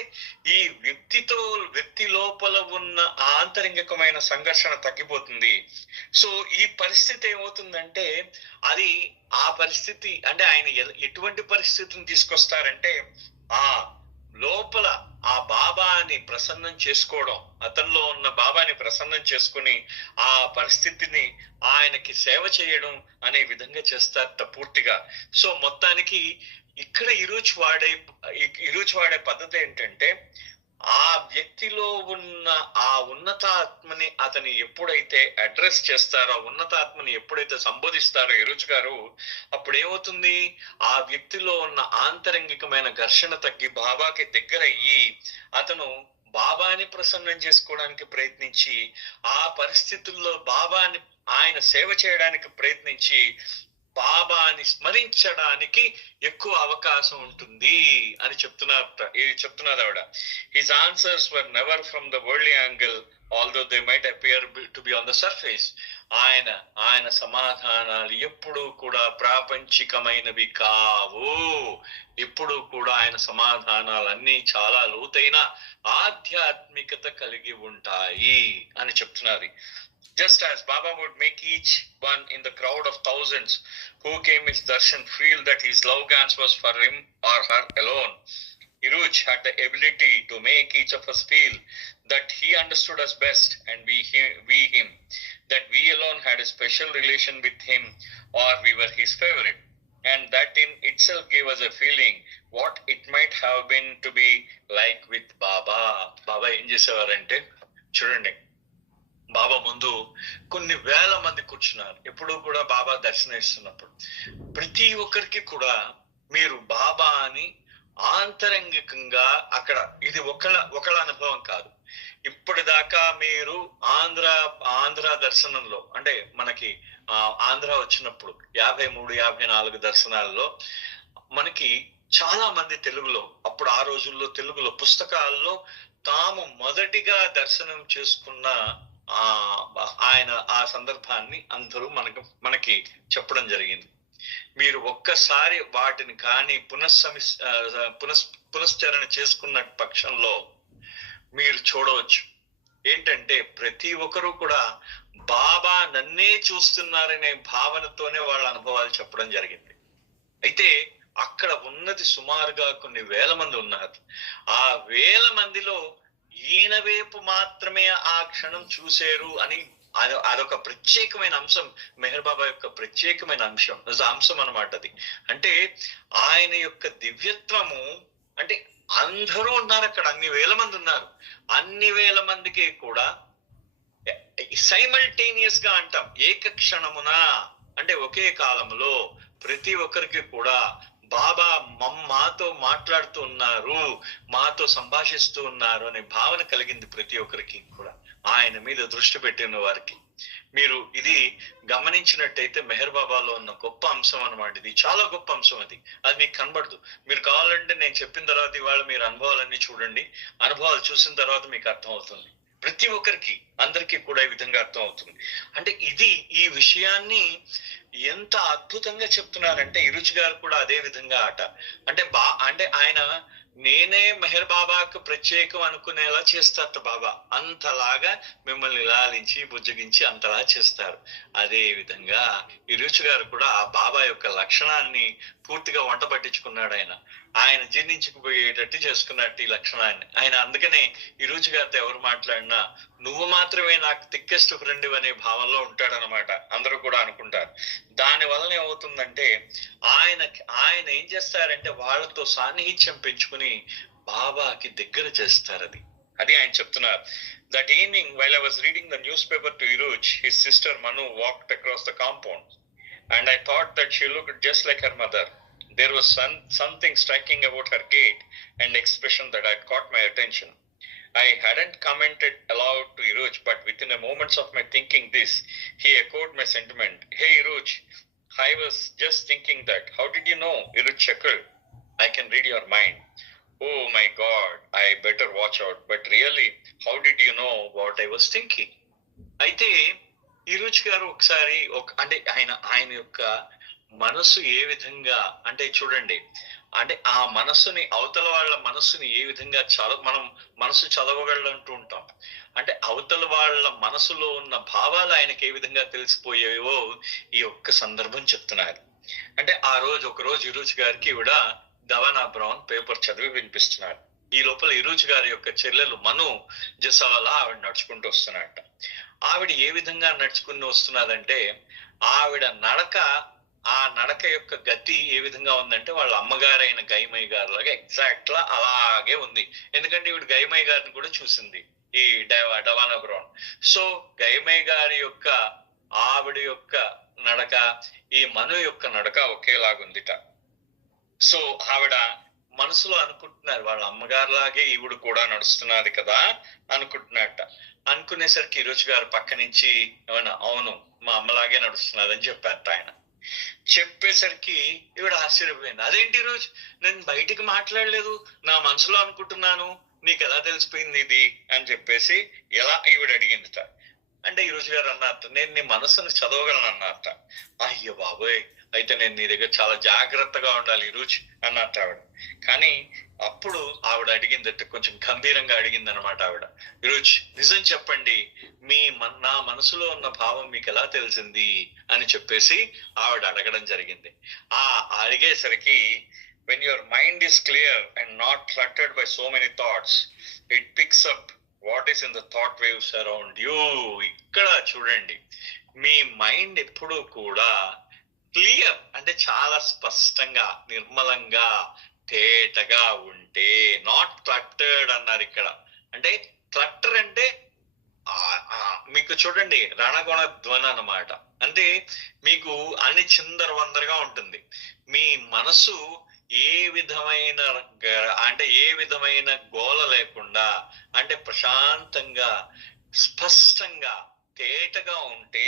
ఈ వ్యక్తి లోపల ఉన్న ఆంతరంగికమైన సంఘర్షణ తగ్గిపోతుంది. సో ఈ పరిస్థితి ఏమవుతుందంటే అది ఆ పరిస్థితి అంటే ఆయన ఎటువంటి పరిస్థితిని తీసుకొస్తారంటే ఆ లోపల ఆ బాబాని ప్రసన్నం చేసుకోవడం, అతనిలో ఉన్న బాబాని ప్రసన్నం చేసుకుని ఆ పరిస్థితిని ఆయనకి సేవ చేయడం అనే విధంగా చేస్తారట పూర్తిగా. సో మొత్తానికి ఇక్కడ ఈరోజు వాడే పద్ధతి ఏంటంటే ఆ వ్యక్తిలో ఉన్న ఆ ఉన్నతాత్మని అతని ఎప్పుడైతే అడ్రస్ చేస్తారో, ఉన్నతాత్మని ఎప్పుడైతే సంబోధిస్తారో ఈరోజు గారు, అప్పుడు ఏమవుతుంది, ఆ వ్యక్తిలో ఉన్న ఆంతరంగికమైన ఘర్షణ తగ్గి బాబాకి దగ్గర అయ్యి అతను బాబాని ప్రసన్నం చేసుకోవడానికి ప్రయత్నించి ఆ పరిస్థితుల్లో బాబాని ఆయన సేవ చేయడానికి ప్రయత్నించి బాబాని స్మరించడానికి ఎక్కువ అవకాశం ఉంటుంది అని చెప్తున్నారు ఆవిడ. His answers were never from the worldly angle although they might appear to be on the surface. ఆయన సమాధానాలు ఎప్పుడూ కూడా ప్రాపంచికమైనవి కావు. ఎప్పుడూ కూడా ఆయన సమాధానాలన్నీ చాలా లోతైన ఆధ్యాత్మికత కలిగి ఉంటాయి అని చెప్తున్నారు. Just as Baba would make each one in the crowd of thousands who came his darshan feel that his love glance was for him or her alone, Iruj had the ability to make each of us feel that he understood us best and we him, that we alone had a special relation with him or we were his favorite. And that in itself gave us a feeling what it might have been to be like with Baba. Baba ఏం చేసేవారంటే చూడండి, బాబా ముందు కొన్ని వేల మంది కూర్చున్నారు. ఎప్పుడు కూడా బాబా దర్శనం ఇస్తున్నప్పుడు ప్రతి ఒక్కరికి కూడా మీరు బాబా అని ఆంతరంగికంగా అక్కడ, ఇది ఒకళ్ళ అనుభవం కాదు. ఇప్పటిదాకా మీరు ఆంధ్ర దర్శనంలో అంటే మనకి ఆంధ్ర వచ్చినప్పుడు 53-54 దర్శనాల్లో మనకి చాలా మంది తెలుగులో, అప్పుడు ఆ రోజుల్లో తెలుగులో పుస్తకాల్లో తాము మొదటిగా దర్శనం చేసుకున్న ఆయన ఆ సందర్భాన్ని అందరూ మనకి చెప్పడం జరిగింది. మీరు ఒక్కసారి వాటిని కానీ పునశ్చరణ చేసుకున్న పక్షంలో మీరు చూడవచ్చు ఏంటంటే ప్రతి ఒక్కరూ కూడా బాబా నన్నే చూస్తున్నారనే భావనతోనే వాళ్ళ అనుభవాలు చెప్పడం జరిగింది. అయితే అక్కడ ఉన్నది సుమారుగా కొన్ని వేల మంది ఉన్నారు. ఆ వేల మందిలో ఈయన వైపు మాత్రమే ఆ క్షణం చూశారు అని అదొక ప్రత్యేకమైన అంశం, మెహర్ బాబా యొక్క ప్రత్యేకమైన అంశం అన్నమాట అది. అంటే ఆయన యొక్క దివ్యత్వము అంటే అందరూ ఉన్నారు అక్కడ, అన్ని వేల మంది ఉన్నారు. అన్ని వేల మందికి కూడా సైమల్టేనియస్ గా అంటాం, ఏక క్షణమున అంటే ఒకే కాలంలో ప్రతి ఒక్కరికి కూడా బాబా మాతో మాట్లాడుతూ ఉన్నారు, మాతో సంభాషిస్తూ ఉన్నారు అనే భావన కలిగింది ప్రతి ఒక్కరికి కూడా, ఆయన మీద దృష్టి పెట్టిన వారికి. మీరు ఇది గమనించినట్టయితే మెహర్ బాబాలో ఉన్న గొప్ప అంశం అన్నమాట. ఇది చాలా గొప్ప అంశం. అది మీకు కనబడదు. మీరు కావాలంటే నేను చెప్పిన తర్వాత ఇవాళ మీరు అనుభవాలన్నీ చూడండి, అనుభవాలు చూసిన తర్వాత మీకు అర్థం అవుతుంది. ప్రతి ఒక్కరికి, అందరికీ కూడా ఈ విధంగా అర్థం అవుతుంది. అంటే ఇది ఈ విషయాన్ని ఎంత అద్భుతంగా చెప్తున్నారంటే ఇరుచి గారు కూడా అదే విధంగా అంటే ఆయన నేనే మెహర్ బాబాకు ప్రత్యేకం అనుకునేలా చేస్తారు బాబా. అంతలాగా మిమ్మల్ని లాలించి బుజ్జగించి అంతలా చేస్తారు. అదే విధంగా ఇరుచి గారు కూడా ఆ బాబా యొక్క లక్షణాన్ని పూర్తిగా వంట పట్టించుకున్నాడు. ఆయన జీర్ణించుకుపోయేటట్టు చేసుకున్నట్టు ఈ లక్షణాన్ని ఆయన. అందుకనే ఇరుచి గారితో ఎవరు మాట్లాడినా నువ్వు మాత్రమే నాకు థిక్కెస్ట్ ఫ్రెండ్ అనే భావంలో ఉంటాడనమాట. అందరూ కూడా అనుకుంటారు. దాని వలన ఏమవుతుందంటే ఆయన ఏం చేస్తారంటే వాళ్ళతో సాన్నిహిత్యం పెంచుకుని బాబాకి దగ్గర చేస్తారు. అది ఆయన చెప్తున్నారు. That evening, while I was reading the newspaper to Iruj, his sister Manu walked across the compound, and I thought that she looked just like her mother. There was something striking about her gait and expression that had caught my attention. I hadn't commented aloud to Iruj, but within a moments of my thinking this, he echoed my sentiment. Hey Iruj, I was just thinking that. How did you know? Iruj chuckled. I can read your mind. Oh my God, I better watch out. But really, how did you know what I was thinking? అయితే ఇరుచి గారు ఒకసారి అంటే ఆయన యొక్క మనసు ఏ విధంగా అంటే చూడండి, అంటే ఆ మనస్సుని అవతల వాళ్ళ మనస్సుని ఏ విధంగా మనం మనసు చదవగలంటూ ఉంటాం. అంటే అవతల వాళ్ళ మనసులో ఉన్న భావాలు ఆయనకి ఏ విధంగా తెలిసిపోయాయో ఈ ఒక్క సందర్భం చెప్తున్నారు. అంటే ఒక రోజు ఇరుచి గారికి ఈవిడ దవానా బ్రౌన్ పేపర్ చదివి వినిపిస్తున్నారు. ఈ లోపల ఇరుచి గారి యొక్క చెల్లెలు మను జసవాలా ఆవిడ నడుచుకుంటూ వస్తున్నట్ట. ఆవిడ ఏ విధంగా నడుచుకుని వస్తున్నదంటే ఆవిడ ఆ నడక యొక్క గతి ఏ విధంగా ఉందంటే వాళ్ళ అమ్మగారైన గైమయ్య గారి లాగా ఎగ్జాక్ట్ లా అలాగే ఉంది. ఎందుకంటే ఈవిడ గైమయ్య గారిని కూడా చూసింది ఈ డవానా బ్రౌన్. సో గైమయ్య గారి యొక్క ఆవిడ యొక్క నడక ఈ మను యొక్క నడక ఒకేలాగుందిట. సో ఆవిడ మనసులో అనుకుంటున్నారు వాళ్ళ అమ్మగారిలాగే ఈవిడ కూడా నడుస్తున్నది కదా అనుకుంటున్నట్ట. అనుకునేసరికి ఇరుచి గారు పక్క నుంచి అవును మా అమ్మలాగే నడుస్తున్నదని చెప్పారట. ఆయన చెప్పేసరికి ఈవిడ ఆశ్చర్యపోయింది. అదేంటి రోజు నేను బయటికి మాట్లాడలేదు, నా మనసులో అనుకుంటున్నాను, నీకు ఎలా తెలిసిపోయింది ఇది అని చెప్పేసి ఎలా ఈవిడ అడిగిందిట. అంటే ఇరుచి గారు అన్నారట నేను నీ మనసును చదవగలను అన్నారట. అయ్యో బాబోయ్, అయితే నేను నీ దగ్గర చాలా జాగ్రత్తగా ఉండాలి ఇరుచి అన్నట్టు ఆవిడ. కానీ అప్పుడు ఆవిడ అడిగిందట, కొంచెం గంభీరంగా అడిగింది అనమాట ఆవిడ. ఇరుచి నిజం చెప్పండి, నా మనసులో ఉన్న భావం మీకు ఎలా తెలిసింది అని చెప్పేసి ఆవిడ అడగడం జరిగింది. అడిగేసరికి when your mind is clear and not cluttered by so many thoughts, it picks up what is in the thought waves around you. ఇక్కడ చూడండి, మీ మైండ్ ఎప్పుడూ కూడా క్లియర్ అంటే చాలా స్పష్టంగా నిర్మలంగా తేటగా ఉంటే, నాట్ క్లట్టర్డ్ అన్నారు ఇక్కడ. అంటే క్లట్టర్ అంటే మీకు చూడండి రణగుణ ధ్వని అన్నమాట. అంటే మీకు అన్ని చిందరవందరగా ఉంటుంది. మీ మనసు ఏ విధమైన గోల లేకుండా అంటే ప్రశాంతంగా స్పష్టంగా తేటగా ఉంటే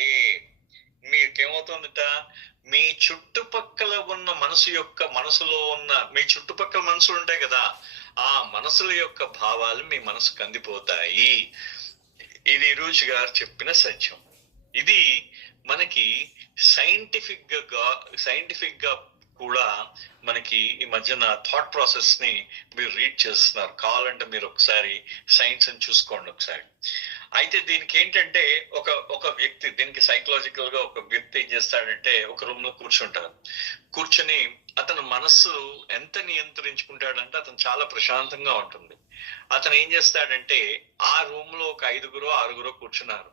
మీకేమవుతుందట, మీ చుట్టుపక్కల ఉన్న మనసులో ఉన్న మీ చుట్టుపక్కల మనసులు ఉంటాయి కదా, ఆ మనసుల యొక్క భావాలు మీ మనసుకు అందిపోతాయి. ఇది ఇరుచి గారు చెప్పిన సత్యం. ఇది మనకి సైంటిఫిక్ గా కూడా మనకి ఈ మధ్యన థాట్ ప్రాసెస్ ని మీరు రీడ్ చేస్తున్నారు. కావాలంటే మీరు ఒకసారి సైన్స్ అని చూసుకోండి ఒకసారి. అయితే దీనికి ఏంటంటే ఒక వ్యక్తి, దీనికి సైకలాజికల్ గా ఒక వ్యక్తి ఏం చేస్తాడంటే ఒక రూమ్ లో కూర్చొని అతను మనస్సు ఎంత నియంత్రించుకుంటాడంటే అతను చాలా ప్రశాంతంగా ఉంటుంది. అతను ఏం చేస్తాడంటే ఆ రూమ్ లో ఒక 5-6 కూర్చున్నారు.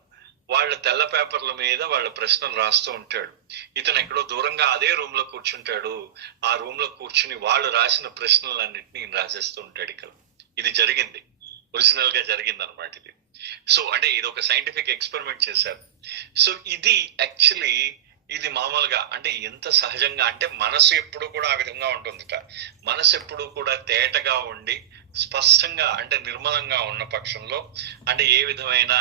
వాళ్ళ తెల్ల పేపర్ల మీద వాళ్ళ ప్రశ్నలు రాస్తూ ఉంటాడు. ఇతను ఎక్కడో దూరంగా అదే రూమ్ లో కూర్చుంటాడు. ఆ రూమ్ లో కూర్చుని వాళ్ళు రాసిన ప్రశ్నలన్నింటినీ రాసేస్తూ ఉంటాడు. ఇక్కడ ఇది జరిగింది, ఒరిజినల్ గా జరిగింది అనమాట ఇది. సో అంటే ఇది ఒక సైంటిఫిక్ ఎక్స్పెరిమెంట్ చేశారు. సో ఇది యాక్చువల్లీ ఇది మామూలుగా అంటే ఎంత సహజంగా అంటే మనసు ఎప్పుడు కూడా ఆ విధంగా ఉంటుందట. మనసు ఎప్పుడు కూడా తేటగా ఉండి స్పష్టంగా అంటే నిర్మలంగా ఉన్న పక్షంలో అంటే ఏ విధమైన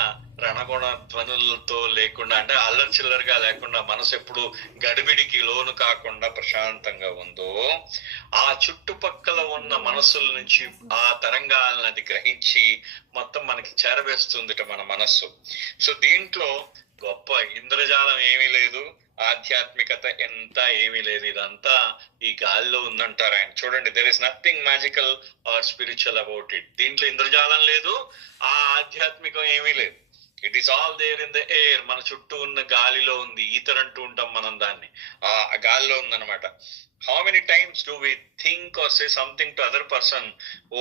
రణగుణ ధ్వనులతో లేకుండా అంటే అల్లరి చిల్లరగా లేకుండా మనసు ఎప్పుడు గడిబిడికి లోను కాకుండా ప్రశాంతంగా ఉందో ఆ చుట్టుపక్కల ఉన్న మనసుల నుంచి ఆ తరంగాలను అది గ్రహించి మొత్తం మనకి చేరవేస్తుందిట మన మనస్సు. సో దీంట్లో గొప్ప ఇంద్రజాలం ఏమీ లేదు, ఆధ్యాత్మికత ఎంత ఏమీ లేదు, ఇదంతా ఈ గాలిలో ఉందంటారు ఆయన. చూడండి, there is nothing magical or spiritual about it. దీంట్లో ఇంద్రజాలం లేదు, ఆ ఆధ్యాత్మికం ఏమీ లేదు. It is all there in the air. మన చుట్టూ ఉన్న గాలిలో ఉంది. ఈథర్ అంటూ ఉంటాం మనం దాన్ని. ఆ గాలిలో ఉందన్నమాట. How many times do we think or say something to other person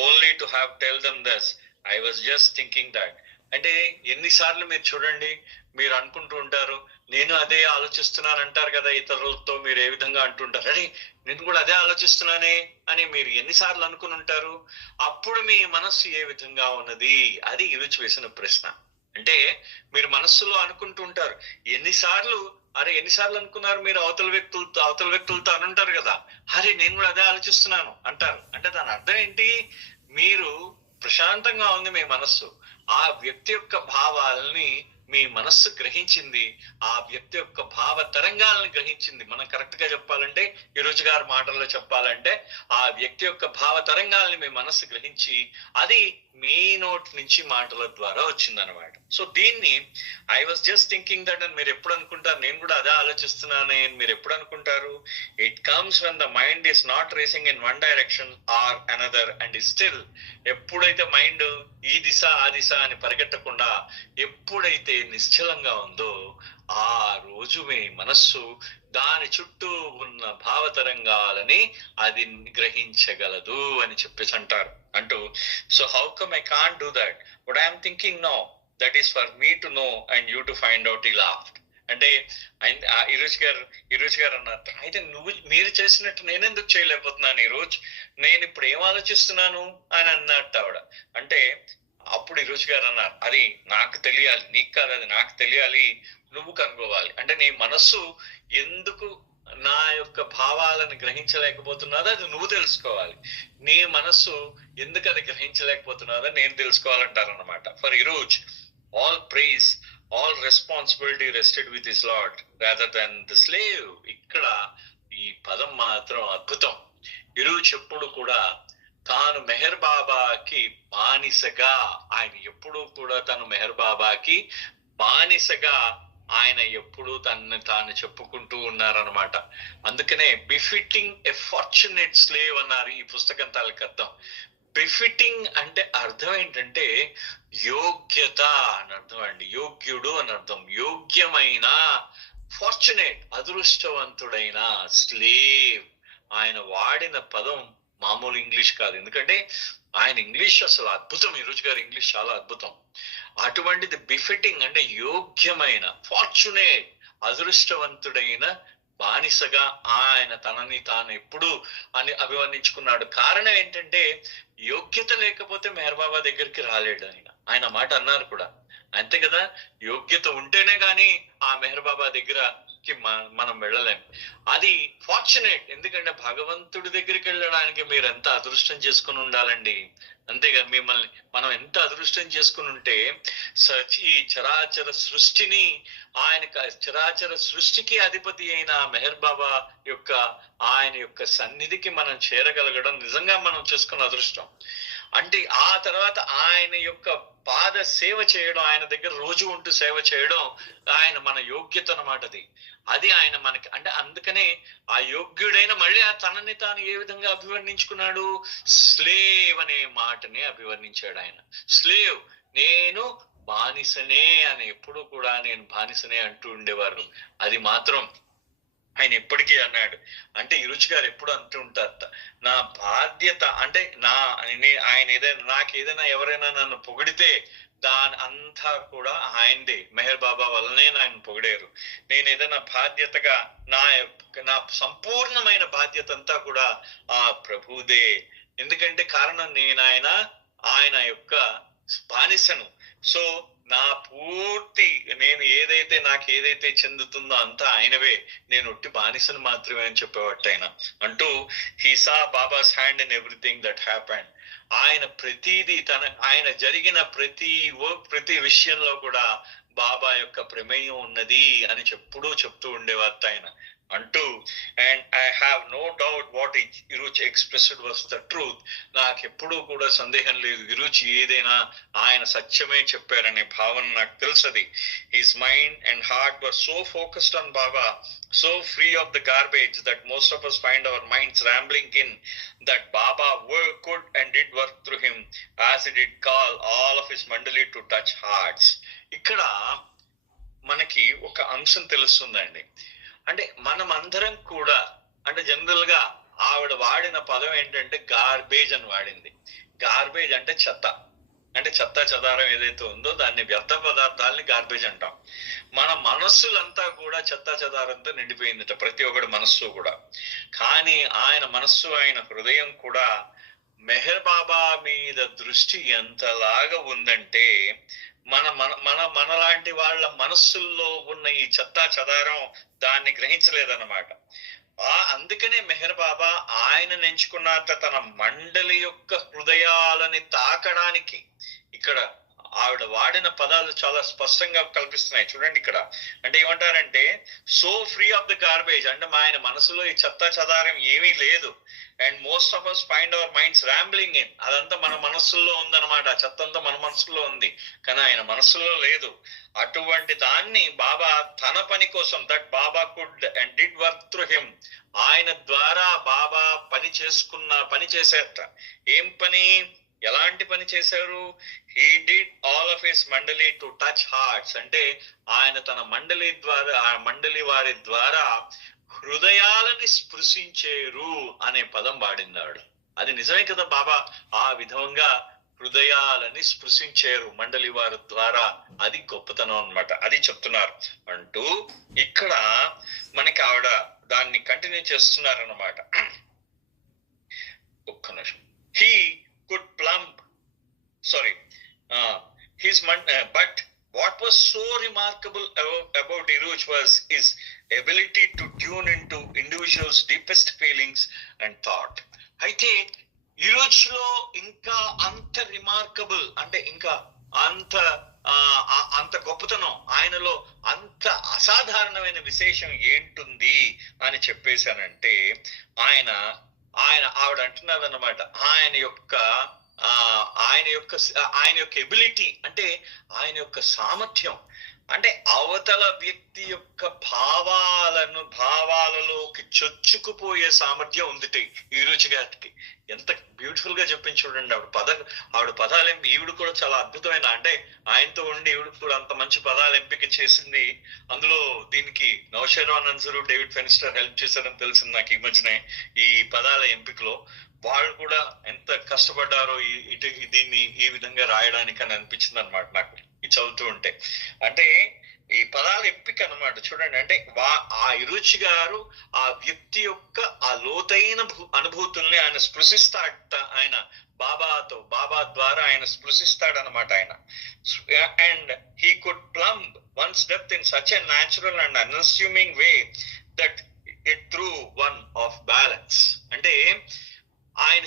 only to have tell them this, I was just thinking that. అంటే ఎన్నిసార్లు మీరు చూడండి, మీరు అనుకుంటూ ఉంటారు నేను అదే ఆలోచిస్తున్నాను అంటారు కదా, ఇతరులతో మీరు ఏ విధంగా అంటుంటారు, అరే నేను కూడా అదే ఆలోచిస్తున్నానే అని మీరు ఎన్నిసార్లు అనుకుని ఉంటారు. అప్పుడు మీ మనస్సు ఏ విధంగా ఉన్నది, అది ఈరోజు వేసిన ప్రశ్న. అంటే మీరు మనస్సులో అనుకుంటూ ఉంటారు ఎన్నిసార్లు అనుకున్నారు మీరు అవతల వ్యక్తులతో అనుంటారు కదా, అరే నేను కూడా అదే ఆలోచిస్తున్నాను అంటారు. అంటే దాని అర్థం ఏంటి, మీరు ప్రశాంతంగా ఉంది మీ మనస్సు, ఆ వ్యక్తి యొక్క భావాలని మీ మనస్సు గ్రహించింది, ఆ వ్యక్తి యొక్క భావ తరంగాలను గ్రహించింది. మనం కరెక్ట్ గా చెప్పాలంటే, ఈ రోజు గారి మాటల్లో చెప్పాలంటే, ఆ వ్యక్తి యొక్క భావ తరంగాలని మీ మనస్సు గ్రహించి అది మీ నోటి నుంచి మాటల ద్వారా వచ్చిందనమాట. సో దీన్ని I was just thinking that అని మీరు ఎప్పుడు అనుకుంటారు, నేను కూడా అదే ఆలోచిస్తున్నానే అని మీరు ఎప్పుడు అనుకుంటారు. It comes when the mind is not racing in one direction are another and still. ఎప్పుడైతే మైండ్ ఈ దిశ ఆ దిశ అని పరిగెట్టకుండా ఎప్పుడైతే నిశ్చలంగా ఉందో ఆ రోజు మీ మనస్సు దాని చుట్టూ ఉన్న భావతరంగాలని అది గ్రహించగలదు అని చెప్పేసి అంటూ so how come I can't do that, but I'm thinking no, that is for me to know and you to find out. ఈ లాఫ్ట్ అంటే ఈరోజు గారు అన్నారు, అయితే మీరు చేసినట్టు నేనెందుకు చేయలేకపోతున్నాను, ఈరోజు నేను ఇప్పుడు ఏం ఆలోచిస్తున్నాను అని అన్నట్టు ఆవిడ. అంటే అప్పుడు ఈరోజు గారు అన్నారు, అది నాకు తెలియాలి, నీకు కాదు, అది నాకు తెలియాలి, నువ్వు కనుక్కోవాలి. అంటే నీ మనస్సు ఎందుకు నా యొక్క భావాలను గ్రహించలేకపోతున్నదో అది నువ్వు తెలుసుకోవాలి. నీ మనస్సు ఎందుకు అది గ్రహించలేకపోతున్నదో నేను తెలుసుకోవాలంటారనమాట. ఫర్ ఈరోజు all praise, all responsibility rested with his lord rather than the slave. ఇక్కడ ఈ పదం మాత్రం అద్భుతం. ఈరోజు ఎప్పుడు కూడా తాను మెహర్ బాబాకి బానిసగా, ఆయన ఎప్పుడు కూడా తను మెహర్ బాబాకి బానిసగా ఆయన ఎప్పుడు తాను చెప్పుకుంటూ ఉన్నారనమాట. అందుకనే బిఫిటింగ్ ఎ ఫార్చునేట్ స్లేవ్ అన్నారు ఈ పుస్తకం తాలూకు అర్థం. బిఫిటింగ్ అంటే అర్థం ఏంటంటే యోగ్యత అని అర్థం అండి, యోగ్యుడు అని అర్థం, యోగ్యమైన, ఫార్చునేట్ అదృష్టవంతుడైన స్లేవ్. ఆయన వాడిన పదం మామూలు ఇంగ్లీష్ కాదు, ఎందుకంటే ఆయన ఇంగ్లీష్ అసలు అద్భుతం. ఈ రోజు గారు ఇంగ్లీష్ చాలా అద్భుతం. అటువంటిది బిఫిటింగ్ అంటే యోగ్యమైన, ఫార్చునేట్ అదృష్టవంతుడైన బానిసగా ఆయన తనని తాను ఎప్పుడు అని అభివర్ణించుకున్నాడు. కారణం ఏంటంటే యోగ్యత లేకపోతే మెహర్ బాబా దగ్గరికి రాలేడు ఆయన మాట అన్నారు కూడా, అంతే కదా. యోగ్యత ఉంటేనే గాని ఆ మెహర్ బాబా దగ్గరకి మనం వెళ్ళలేం. అది ఫార్చునేట్, ఎందుకంటే భగవంతుడి దగ్గరికి వెళ్ళడానికి మీరు ఎంత అదృష్టం చేసుకుని ఉండాలండి. అంతేగా, మిమ్మల్ని మనం ఎంత అదృష్టం చేసుకుని ఉంటే ఈ చరాచర సృష్టిని, ఆయన చరాచర సృష్టికి అధిపతి అయిన మెహర్ బాబా యొక్క ఆయన యొక్క సన్నిధికి మనం చేరగలగడం నిజంగా మనం చేసుకున్న అదృష్టం. అంటే ఆ తర్వాత ఆయన యొక్క పాద సేవ చేయడం, ఆయన దగ్గర రోజు ఉంటూ సేవ చేయడం ఆయన మన యోగ్యత అన్నమాట. అది ఆయన మనకి అంటే, అందుకనే ఆ యోగ్యుడైన మళ్ళీ ఆ తనని తాను ఏ విధంగా అభివర్ణించుకున్నాడు, స్లేవ్ అనే మాటని అభివర్ణించాడు ఆయన. స్లేవ్, నేను బానిసనే అని ఎప్పుడు కూడా నేను బానిసనే అంటూ ఉండేవారు. అది మాత్రం ఆయన ఎప్పటికీ అన్నాడు. అంటే ఈ రుచి గారు ఎప్పుడు అంటూ ఉంటారట, నా బాధ్యత అంటే ఆయన ఏదైనా నాకు ఏదైనా ఎవరైనా నన్ను పొగిడితే దాని అంతా కూడా ఆయనదే, మెహర్ బాబా వల్లనే ఆయన పొగిడారు. నేను ఏదైనా బాధ్యతగా నా సంపూర్ణమైన బాధ్యత అంతా కూడా ఆ ప్రభుదే. ఎందుకంటే కారణం నేను ఆయన యొక్క బానిసను. సో నా పూర్తి నేను నాకు ఏదైతే చెందుతుందో అంతా ఆయనవే, నేను ఒట్టి బానిసను మాత్రమే అని చెప్పేవాట ఆయన. అంటూ he saw babas hand in everything that happened. ఆయన ప్రతిదీ ఆయన జరిగిన ప్రతి విషయంలో కూడా బాబా యొక్క ప్రమేయం ఉన్నది అని ఎప్పుడూ చెప్తూ ఉండేవారు ఆయన. అంటూ and I have no doubt what Eruch expressed was the truth. నాకు ఎప్పుడూ కూడా సందేహం లేదు, ఇరుచి ఏదైనా ఆయన సత్యమే చెప్పారనే భావన నాకు తెలుసది. His mind and heart were so focused on Baba, so free of the garbage that most of us find our minds rambling in, that Baba could and did work through him as he did call all of his mandali to touch hearts. ఇక్కడ మనకి ఒక అంశం తెలుస్తుందండి. అంటే మనం అందరం కూడా, అంటే జనరల్ గా ఆవిడ వాడిన పదం ఏంటంటే గార్బేజ్ అని వాడింది. గార్బేజ్ అంటే చెత్త, అంటే చెత్త చెదారం ఏదైతే ఉందో దాన్ని, వ్యర్థ పదార్థాలని గార్బేజ్ అంటాం. మన మనస్సులంతా కూడా చెత్త చెదారంతో నిండిపోయిందట, ప్రతి ఒక్కడి మనస్సు కూడా. కానీ ఆయన మనస్సు, ఆయన హృదయం కూడా మెహర్ బాబా మీద దృష్టి ఎంతలాగా ఉందంటే మనలాంటి వాళ్ళ మనస్సుల్లో ఉన్న ఈ చెత్త చెదారం దాన్ని గ్రహించలేదన్నమాట. అందుకనే మెహర్ బాబా ఆయన ఎంచుకున్నాక తన మండలి యొక్క హృదయాలని తాకడానికి, ఇక్కడ ఆవిడ వాడిన పదాలు చాలా స్పష్టంగా కల్పిస్తున్నాయి చూడండి ఇక్కడ. అంటే ఏమంటారంటే so free of the garbage, అంటే ఆయన మనసులో ఈ చెత్త చెదారం ఏమీ లేదు. And most of us find our minds rambling in, అదంతా మన మనస్సుల్లో ఉందన్నమాట, చెత్త అంతా మన మనసులో ఉంది కానీ ఆయన మనస్సులో లేదు. అటువంటి దాన్ని బాబా తన పని కోసం, that Baba could and did work through him, ఆయన ద్వారా బాబా పని చేసేట. ఏం పని, ఎలాంటి పని చేశారు? He did all of his మండలి టు టచ్ హార్ట్స్, అంటే ఆయన తన మండలి ద్వారా, ఆ మండలి వారి ద్వారా హృదయాలని స్పృశించేరు అనే పదం వాడిందాడు. అది నిజమే కదా, బాబా ఆ విధంగా హృదయాలని స్పృశించారు మండలి వారి ద్వారా. అది గొప్పతనం అన్నమాట, అది చెప్తున్నారు. అంటూ ఇక్కడ మనకి ఆవిడ దాన్ని కంటిన్యూ చేస్తున్నారన్నమాట. ఒక్క నిమిషం. He could plumb but what was so remarkable about Iruch was his ability to tune into individuals' deepest feelings and thought. అయితే ఇరుచ్ లో ఇంకా అంత రిమార్కబుల్, అంటే ఇంకా అంత గొప్పతనం, ఆయనలో అంత అసాధారణమైన విశేషం ఏంటుంది అని చెప్పేశానంటే ఆవిడ అంటున్నారు అన్నమాట. ఆయన యొక్క ఎబిలిటీ, అంటే ఆయన యొక్క సామర్థ్యం, అంటే అవతల వ్యక్తి యొక్క భావాలలోకి చొచ్చుకుపోయే సామర్థ్యం ఉంది ఈ రుచి గారికి. ఎంత బ్యూటిఫుల్ గా చెప్పింది చూడండి ఆవిడ పదాలు. ఈవిడ కూడా చాలా అద్భుతమైన, అంటే ఆయనతో ఉండి ఈవిడ కూడా అంత మంచి పదాలు ఎంపిక చేసింది. అందులో దీనికి నౌషేరాన్ అన్సరు, డేవిడ్ ఫెనిస్టర్ హెల్ప్ చేశారని తెలిసింది నాకు ఈ మధ్యనే. ఈ పదాల ఎంపికలో వాళ్ళు కూడా ఎంత కష్టపడ్డారో దీన్ని ఈ విధంగా రాయడానికి అని అనిపించింది అనమాట నాకు ఇది చదువుతూ ఉంటే. అంటే ఈ పదాల ఎంపిక అన్నమాట చూడండి. అంటే ఆ ఇరుచి గారు ఆ వ్యక్తి యొక్క ఆ లోతైన అనుభూతుల్ని ఆయన స్పృశిస్తాడట. ఆయన బాబా ద్వారా ఆయన స్పృశిస్తాడనమాట ఆయన. And he could plumb one's depth in such a natural and unassuming way that it threw one off balance. అంటే ఆయన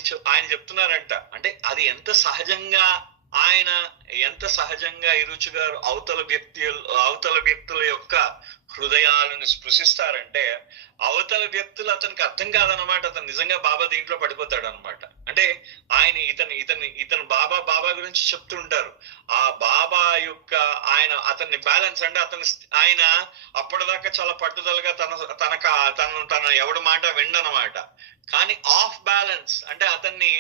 చెప్తున్నారంట, అంటే అది ఎంత సహజంగా ఇరుచి గారు అవతల వ్యక్తుల యొక్క హృదయాలను స్పృశిస్తారంటే, అవతల వ్యక్తులు అతనికి అర్థం కాదనమాట. అతను నిజంగా బాబా దీంట్లో పడిపోతాడు అనమాట. అంటే ఆయన ఇతను బాబా గురించి చెప్తూ ఉంటారు. ఆ బాబా యొక్క అతన్ని బ్యాలెన్స్, అంటే ఆయన అప్పటిదాకా చాలా పట్టుదలగా తన ఎవడి మాట విండనమాట. కానీ ఆఫ్ బ్యాలెన్స్, అంటే అతన్ని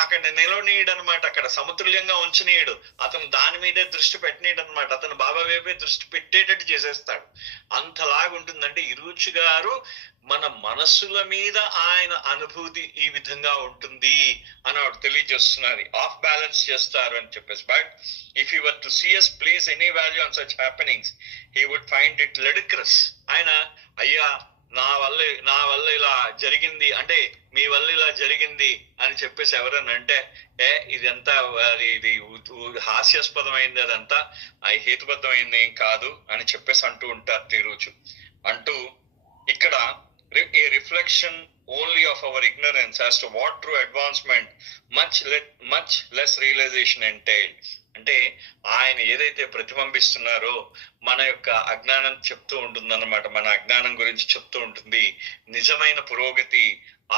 అక్కడ నిలవనీయడు అనమాట, అక్కడ సమతుల్యంగా ఉంచనీయడు, అతను దాని మీదే దృష్టి పెట్టనీయడు అనమాట. అతను బాబా వైపే దృష్టి పెట్టేటట్టు చేసేస్తాడు. అంతలాగా ఉంటుందంటే ఇరుచి గారు మన మనస్సుల మీద ఆయన అనుభూతి ఈ విధంగా ఉంటుంది అని ఆవిడ తెలియజేస్తున్నారు. ఆఫ్ బ్యాలెన్స్ చేస్తారు అని చెప్పేసి. But if you were to see us place any value on such happenings, he would find it ludicrous. ఆయన అయ్యా నా వల్ల ఇలా జరిగింది అంటే మీ వల్ల ఇలా జరిగింది అని చెప్పేసి ఎవరైనా అంటే ఇదంతా ఇది హాస్యాస్పదమైంది, అదంతా హేతుబద్ధమైంది ఏం కాదు అని చెప్పేసి అంటూ ఉంటారు తిరుచు. అంటూ ఇక్కడ a reflection only of our ignorance as to what true advancement much less realization entail. అంటే ఆయన ఏదైతే ప్రతిబింబిస్తున్నారో మన యొక్క అజ్ఞానం చెప్తూ ఉంటుందన్నమాట, మన అజ్ఞానం గురించి చెప్తూ ఉంటుంది. నిజమైన పురోగతి,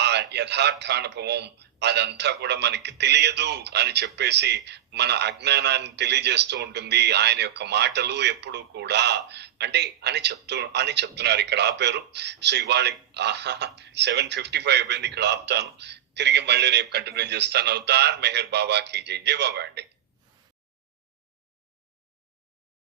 ఆ యథార్థానుభవం అదంతా కూడా మనకి తెలియదు అని చెప్పేసి మన అజ్ఞానాన్ని తెలియజేస్తూ ఉంటుంది ఆయన యొక్క మాటలు ఎప్పుడు కూడా అంటే అని చెప్తున్నారు. ఇక్కడ ఆపారు. సో ఇవాళ 7:55 అయిపోయింది, ఇక్కడ ఆపుతాను. తిరిగి మళ్ళీ రేపు కంటిన్యూ చేస్తాను. అవతార్ మెహర్ బాబాకి జై. జై బాబా అండి.